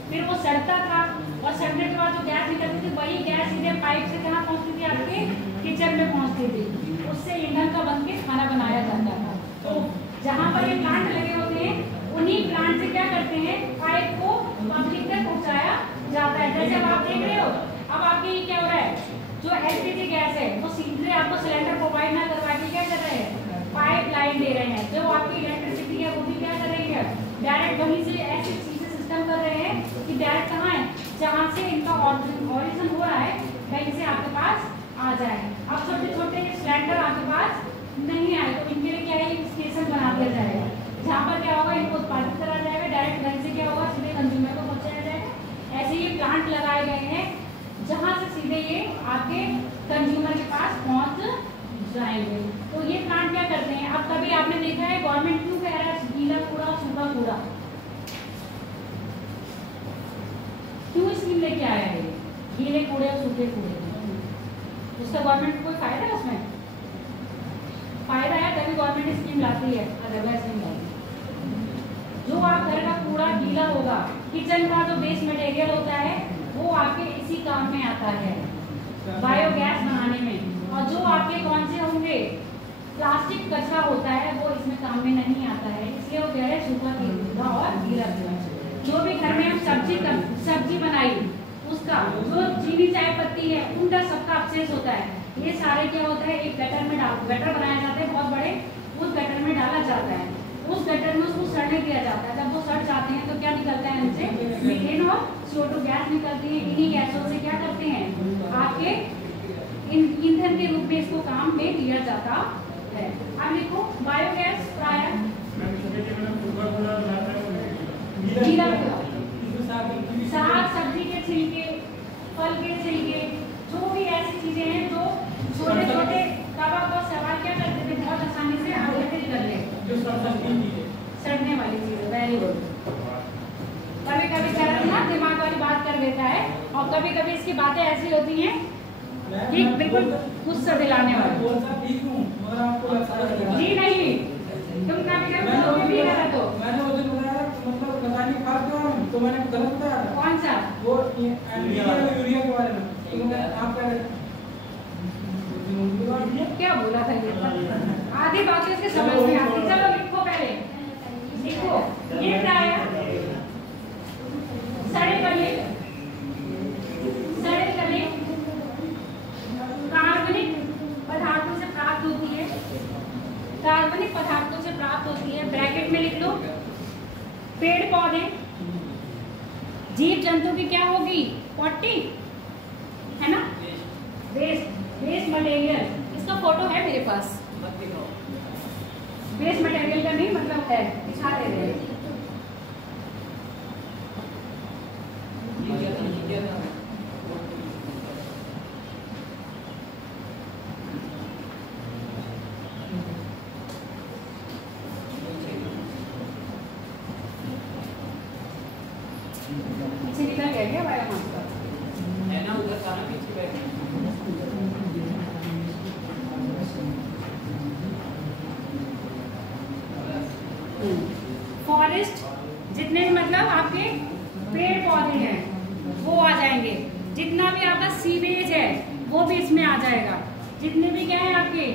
फिर वो सड़ता था, और सड़ने के बाद जो गैस निकलती थी वही गैस सीधे पाइप से कहाँ पहुँचती थी? आपके किचन में पहुँचती थी। उससे ईंधन का बन के खाना बनाया जाता था। तो जहाँ पर ये प्लांट लगे होते हैं, उन्हीं प्लांट से क्या करते हैं? पाइप को पब्लिक तक पहुँचाया जाता है। जैसे अब आप देख रहे हो, अब आपके ये क्या हो रहा है? जो LPG गैस है वो सीधे आपको सिलेंडर प्रोवाइड ना करवा के क्या कर रहे हैं? पाइप लाइन दे रहे हैं। जो आपकी इलेक्ट्रिसिटी है वो भी क्या कर रही है? डायरेक्ट वहीं से ऐसे चीजें सिस्टम कर रहे हैं कि डायरेक्ट कहाँ है? जहाँ से इनका ऑरिजिन हो रहा है वहीं से आपके पास आ जाए। अब छोटे छोटे सिलेंडर आपके पास नहीं आए तो इनके लिए क्या है? स्टेशन बना दिया जाएगा, जहाँ पर क्या होगा? इनको उत्पादित करा जाएगा, डायरेक्ट वहीं से क्या होगा? सीधे कंज्यूमर को पहुँचाया जाएगा। ऐसे ये प्लांट लगाए गए हैं जहाँ से सीधे ये आपके कंज्यूमर के पास पहुँच जाएंगे। तो ये प्लांट क्या करते हैं? अब कभी आपने देखा है गवर्नमेंट क्यों कह रहा है गीला कूड़ा सूखा कूड़ा? लेके आया है गीले कूड़े और सूखे कूड़े, उसका गवर्नमेंट को कोई फायदा है? उसमें फायदा है तभी गवर्नमेंट स्कीम लाती है, अदरवाइज नहीं लाती। जो आप घर का कूड़ा गीला होगा, किचन का जो वेस्ट मटेरियल होता है वो आपके इसी काम में आता है, बायोगैस बनाने में। और जो आपके कौन से होंगे प्लास्टिक कचरा होता है वो इसमें काम में नहीं आता है, इसलिए वो कह रहे हैं सूखा कूड़ा और गीला कूड़ा। जो भी घर में हम सब्जी बनाई उसका जो चीनी चाय पत्ती है उनका सबका अपशेष होता है, ये सारे क्या होता है एक गटर में गटर बनाए जाते हैं बहुत बड़े, उस गटर में डाला जाता है, उस गटर में उसको सड़ने दिया जाता है। जब वो सड़ जाते हैं तो क्या निकलता है उनसे मीथेन और CO2 गैस निकलती है। इन्हीं गैसों से क्या करते हैं आपके ईंधन के रूप में इसको काम में लिया जाता है। अब देखो बायोगैस प्राय साग सब्जी के छिलके, फल के छिलके, जो भी ऐसी चीजें हैं जो छोटे छोटे तब आप सवाल क्या करते थे बहुत आसानी से आगे कर ले, सड़ने वाली चीज। Very good. कभी कभी चरण ना दिमाग वाली बात कर देता है और कभी कभी इसकी बातें ऐसी होती हैं कि बिल्कुल गुस्सा दिलाने वाली। जी नहीं, तुम कभी कभी भी गलत हो। मैंने वो दिन बताया मतलब रासायनिक खाद के बारे में, तो मैंने गलत बताया। कौन सा? वो यूरिया के बारे में। आप क्या बोला था ये? आधी बातें उसके समझ में आती। चलो लिखो पहले, लिखो ये क्या है? सड़े गले कार्बनिक पदार्थों से प्राप्त होती है, कार्बनिक पदार्थों से प्राप्त होती है। ब्रैकेट में लिख लो पेड़ पौधे, जीव जंतु की क्या होगी? पॉटी है ना, वेस्ट मटेरियल। इसका फोटो है मेरे पास, वेस्ट मटेरियल का नहीं मतलब है, दिखा दे रहे हैं। पीछे निकल गया क्या बायोमास का? है ना उधर सारा पीछे बैठ फॉरेस्ट जितने मतलब आपके पेड़ पौधे हैं वो आ जाएंगे, जितना भी आपका सीवेज है वो भी इसमें आ जाएगा, जितने भी क्या है आपके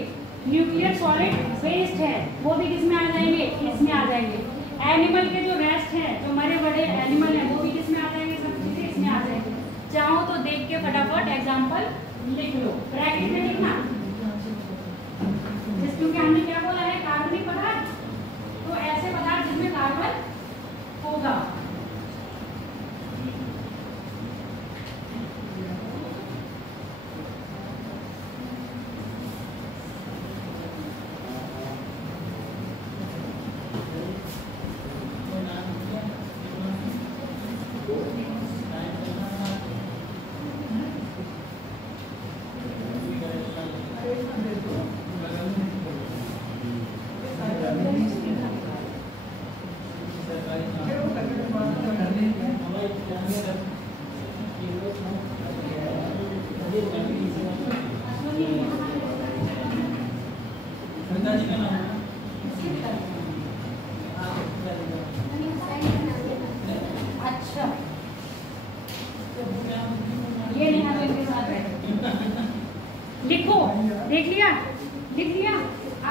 न्यूक्लियर सॉलिड वेस्ट है वो भी किसमें आ जाएंगे? इसमें आ जाएंगे। एनिमल के जो रेस्ट है, जो मरे बड़े एनिमल है वो भी किसमें आ जाएंगे? सब चीजें इसमें आ जाएंगे। चाहो तो देख के फटाफट एग्जाम्पल लिख लो, ब्रैकेट में लिखना। क्योंकि हमने क्या बोला है कार्बनिक पदार्थ, तो ऐसे पदार्थ जिसमें कार्बन होगा। अच्छा ये नहीं हम इनके साथ बैठे। लिखो, देख लिया, लिख लिया।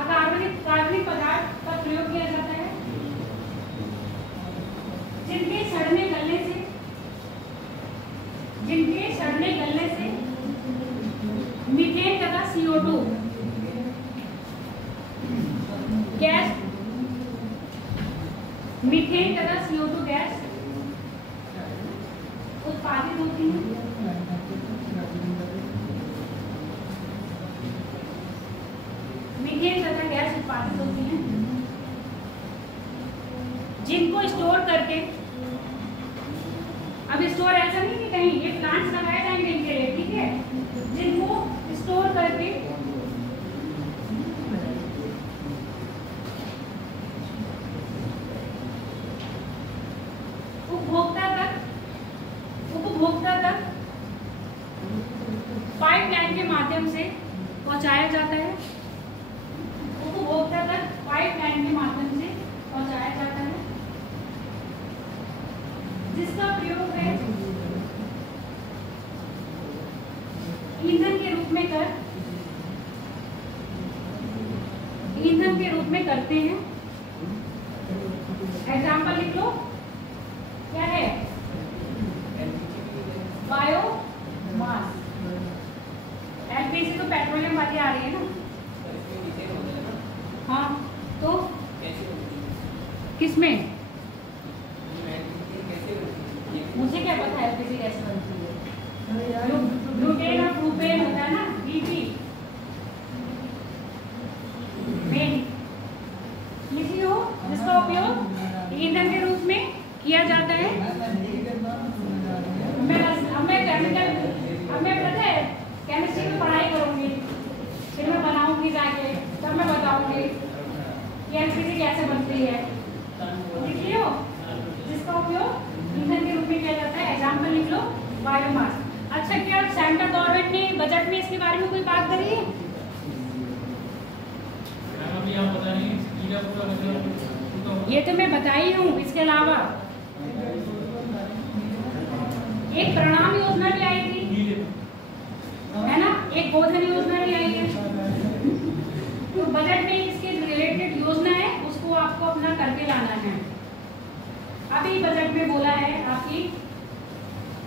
कार्बनिक पदार्थ का प्रयोग किया जाता है जिनके सड़ने गलने से मीथेन तथा CO2 गैस, मीथेन तथा CO2 गैस उत्पादित होती है। मीथेन तथा गैस उत्पादित होती है जिनको स्टोर करके, अब स्टोर ऐसा नहीं कि कहीं ये प्लांट्स लगाए जाएंगे इनके लिए, ठीक है, जिनको स्टोर करके उपभोक्ता तक माध्यम से पहुंचाया जाता है, उपभोक्ता तक पाइपलाइन के माध्यम से पहुंचाया जाता है, जिसका प्रयोग है ईंधन के रूप में करते हैं। एग्जाम्पल लिख लो, क्या है? बायोमास। एलपीजी तो पेट्रोलियम वाली आ रही है ना। हाँ, तो किसमें? मुझे क्या पता है एलपीजी कैसे बनती है? ब्यूटेन और प्रोपेन होता है ना, बीपी लिखी हो, जिसका उपयोग ईंधन के रूप में किया जाता है। अब मैं पता है केमिस्ट्री में पढ़ाई करूंगी, फिर मैं बनाऊंगी जाके, तब मैं बताऊंगी कि एलपीजी कैसे बनती है। लिखी हो, जिसका उपयोग ईंधन के रूप में किया जाता है। एग्जाम्पल लिख लो, बायोमास। अच्छा, क्या सेंट्रल गवर्नमेंट ने बजट में इसके बारे में कोई बात करी है? ये तो मैं बताई हूँ। इसके अलावा एक प्रणाम योजना भी आई थी, है ना, एक गोधन योजना भी आई है। तो बजट में इसके रिलेटेड योजना है, उसको आपको अपना करके लाना है। अभी बजट में बोला है आपकी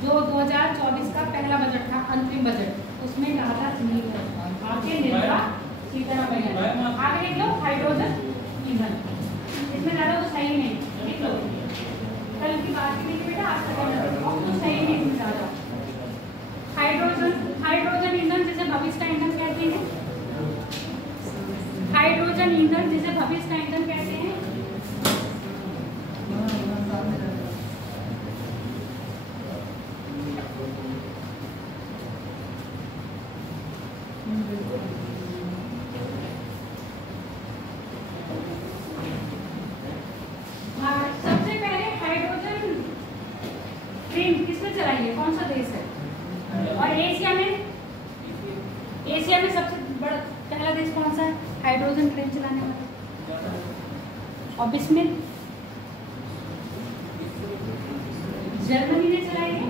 जो 2024 का पहला बजट था, अंतरिम बजट, उसमें कहा था आपके निर्मला सीतारमण। आगे लिख लो, हाइड्रोजन ईंधन। इसमें ज्यादा तो सही नहीं, लिख लो। कल की बात की बेटा, आज तक तो सही नहीं इसमें ज्यादा। हाइड्रोजन ईंधन जिसे भविष्य का ईंधन कहते हैं। हाइड्रोजन ईंधन जिसे भविष्य का ईंधन कहते हैं। सबसे पहले हाइड्रोजन ट्रेन किसने चलाई है? कौन सा देश है? और एशिया में सबसे बड़ा पहला देश कौन सा है हाइड्रोजन ट्रेन चलाने वाला? और इसमें जर्मनी ने चलाई है,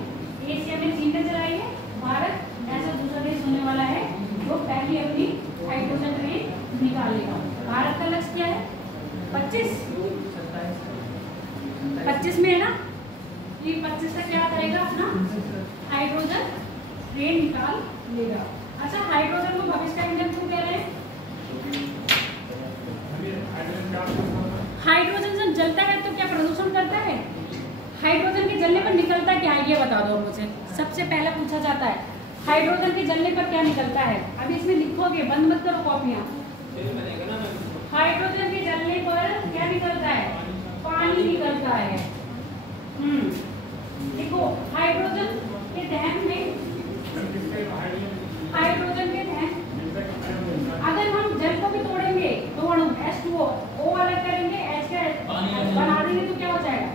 एशिया में चीन ने चलाई है, भारत ऐसा दूसरा देश होने वाला है जो पहली अपनी हाइड्रोजन ट्रेन निकालेगा। भारत का लक्ष्य क्या है? 25 में है ना, ये 25 तक क्या करेगा? अपना हाइड्रोजन ट्रेन निकाल लेगा। अच्छा, हाइड्रोजन को भविष्य का ईंधन क्यों कह रहे हैं? हाइड्रोजन जब जलता है तो क्या प्रदूषण करता है? हाइड्रोजन के जलने पर निकलता क्या है, ये बता दो मुझे। सबसे पहला पूछा जाता है, हाइड्रोजन के जलने पर क्या निकलता है? अभी इसमें लिखोगे, बंद मत करो कॉपियां। हाइड्रोजन के जलने पर क्या निकलता है? पानी निकलता है। देखो, हाइड्रोजन के दहन में, हाइड्रोजन के दहन, अगर हम जल को भी तोड़ेंगे, दो अणु H2O O अलग करेंगे, H का बना देंगे तो क्या हो जाएगा?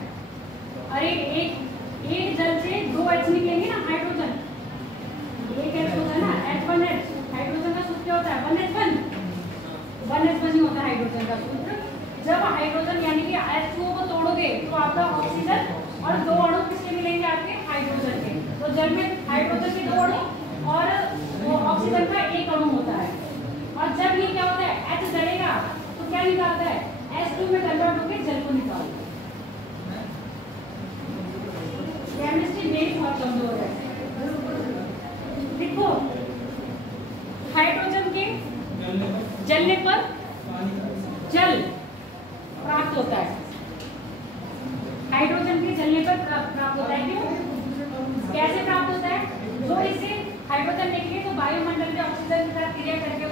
अरे एक जल से 2 H निकलेंगे ना, हाइड्रोजन एक H होता है ना, H1H। हाइड्रोजन का सूत्र क्या होता है? 1H1 ही होता है हाइड्रोजन का सूत्र। जब हाइड्रोजन यानी कि H2O को तोड़ोगे तो आपका ऑक्सीजन और 2 अणु किसके मिलेंगे? आपके हाइड्रोजन के। तो जल में हाइड्रोजन के 2 अणु और वो ऑक्सीजन का 1 अणु होता है। और जब ये क्या होता है, H जलेगा तो क्या निकालता है? H2 में कन्वर्ट होकर जल को निकालता है। केमिस्ट्री मेरी बहुत कमजोर है। देखो, हाइड्रोजन के जलने पर जल प्राप्त होता है। हाइड्रोजन के जलने पर प्राप्त होता है। क्यों? कैसे प्राप्त होता है? जो इसे हाइड्रोजन लेंगे तो वायुमंडल में ऑक्सीजन के साथ क्रिया करके